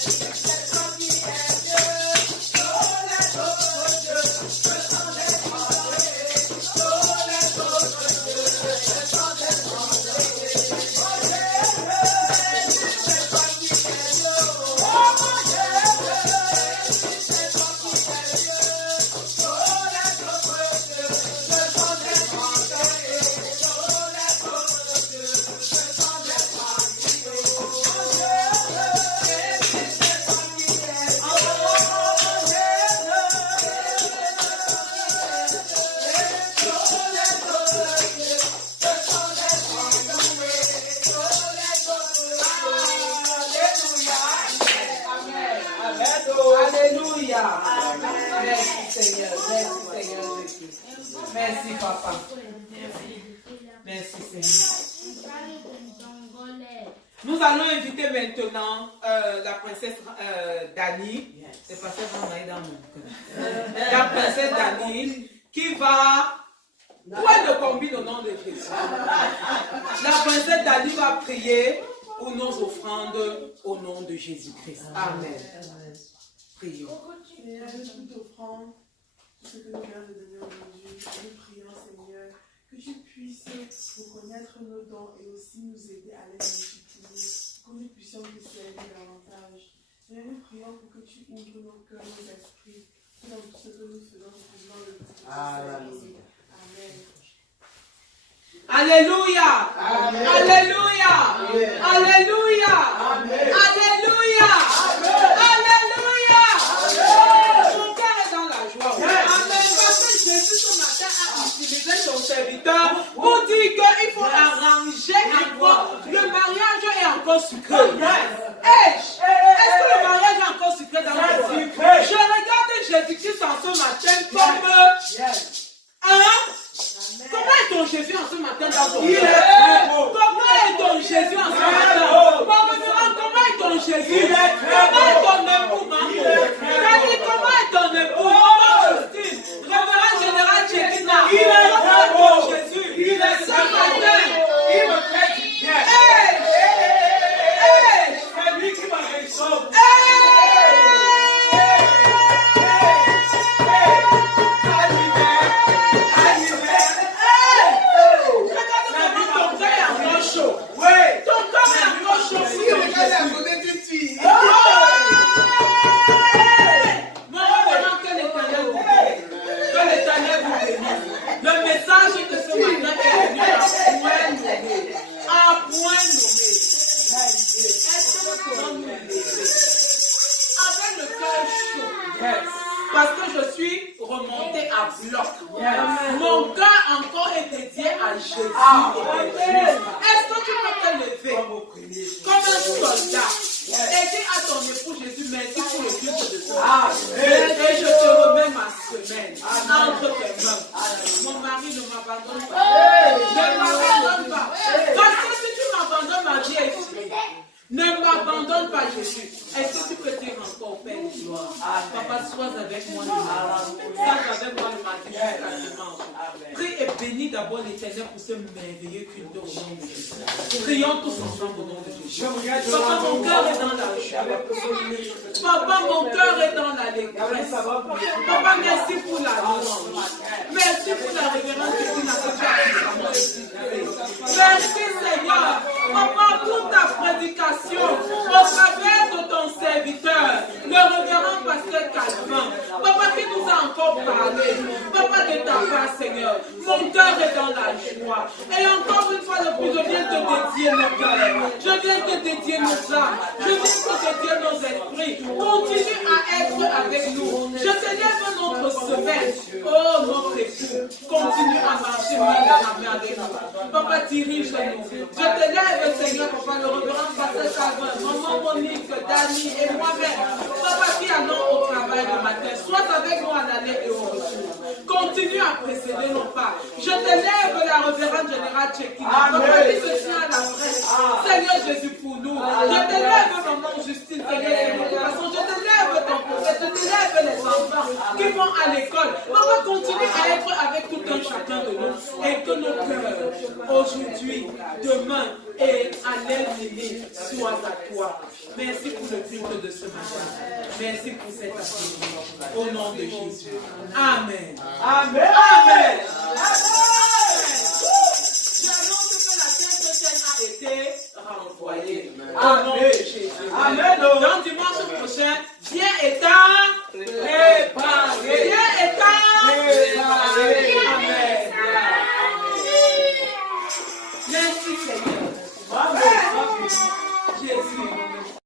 Jésus, c'est toi qui es Dieu. Tous les autres dieux, ce sont des royaumes. Tous les autres dieux, ce sont des royaumes. Jésus, c'est toi qui es Dieu. Alléluia. Merci Seigneur. Merci Seigneur Jésus. Merci papa. Merci Seigneur. Nous allons inviter maintenant la princesse Dani. C'est passé vraiment dans mon cœur. La princesse Dani qui va... Pourquoi elle le combine au nom de Jésus? La princesse Dani va prier pour nos offrandes au nom de Jésus-Christ. Amen. Prions. Seigneur, nous t'offrons tout ce que nous viens de donner aujourd'hui. Nous prions, Seigneur, que tu puisses reconnaître nos dons et aussi nous aider à les multiplier, que nous puissions te servir davantage. Seigneur, nous prions pour que tu ouvres nos cœurs, nos esprits, que dans tout ce que nous faisons, nous faisons le but de te servir. Amen. Alléluia. Amen. Alléluia. Amen. Alléluia. Amen. Alléluia. Amen. Alléluia. Amen. Mon cœur est dans la joie. Yes. Amen. Parce que Jésus ce matin a utilisé son serviteur pour dire qu'il faut arranger encore. Le mariage est encore sucré. Est-ce que le mariage est encore sucré dans le cœur? Je regarde Jésus-Christ en ce matin comme comment est ton Jésus en ce matin dans ton cœur? Comment est ton Jésus en ce matin? Comment est ton Jésus? Comment est ton époux, maman? Comment est ton époux? Maman Justine, révérend général Tchékina, comment est ton Jésus? Ce matin, Il me fait du bien. C'est lui qui m'a réussi. Parce que je suis remontée à bloc. Mon cœur encore est dédié à Jésus. Est-ce que tu peux te lever comme un soldat et dire à ton époux Jésus, merci pour le culte de ce matin. Et je te remets ma semaine entre tes mains. Mon mari ne m'abandonne pas. Ne m'abandonne pas. Parce que si tu m'abandonnes, ma vie est finie. Ne m'abandonne pas, Jésus. Est-ce que tu peux dire encore, Père de gloire, Papa, sois avec moi le mardi. Sois avec moi le mardi jusqu'à dimanche. Prie et bénis d'abord l'Éternel pour ce merveilleux culte au nom de Jésus. Prions tous ensemble au nom de Jésus. Papa, mon cœur est dans la joie. Papa, mon cœur est dans l'allégresse. Papa, merci pour la louange. Merci pour la révérence que tu n'as pas fait. Merci, Seigneur. Papa, pour ta prédication au travers de ton serviteur, le révérend pasteur Calvin. Papa, qui nous a encore trop parler. Papa, de ta part, Seigneur, mon cœur est dans la joie. Et encore une fois de plus, je viens te dédier nos cœurs. Je viens te dédier nos âmes. Je viens te dédier nos esprits. Continue à être avec nous. Je te lève notre semaine. Oh, notre époux, continue à marcher main dans la main avec nous. Papa, dirige-nous. Je te lève, Seigneur, Papa, le révérend Pasteur Calvin, maman Monique, Dani et moi-même. Papa, qui allons au travail le matin, sois avec nous à l'aller et au retour. Continue à précéder nos pas. Je te lève la révérende générale Tchekina. Papa, qui se tient à la presse. Seigneur Jésus, pour nous. Je te lève, maman Justine, Seigneur, je te lève ton prophète, je te lève les enfants qui vont à l'école. Papa, continue à être avec tout un chacun de nous. Et que nos cœurs, aujourd'hui, demain et à l'avenir, soient à toi. Merci pour le culte de ce matin. Merci pour cette affaire. Au nom de Jésus. Amen. Amen. Amen. J'annonce que la sainte a été renvoyée. Au Amen. nom de Jésus. Amen. Donc dimanche prochain, Dieu étant préparé. Dieu étant préparé. Amen. Merci Seigneur.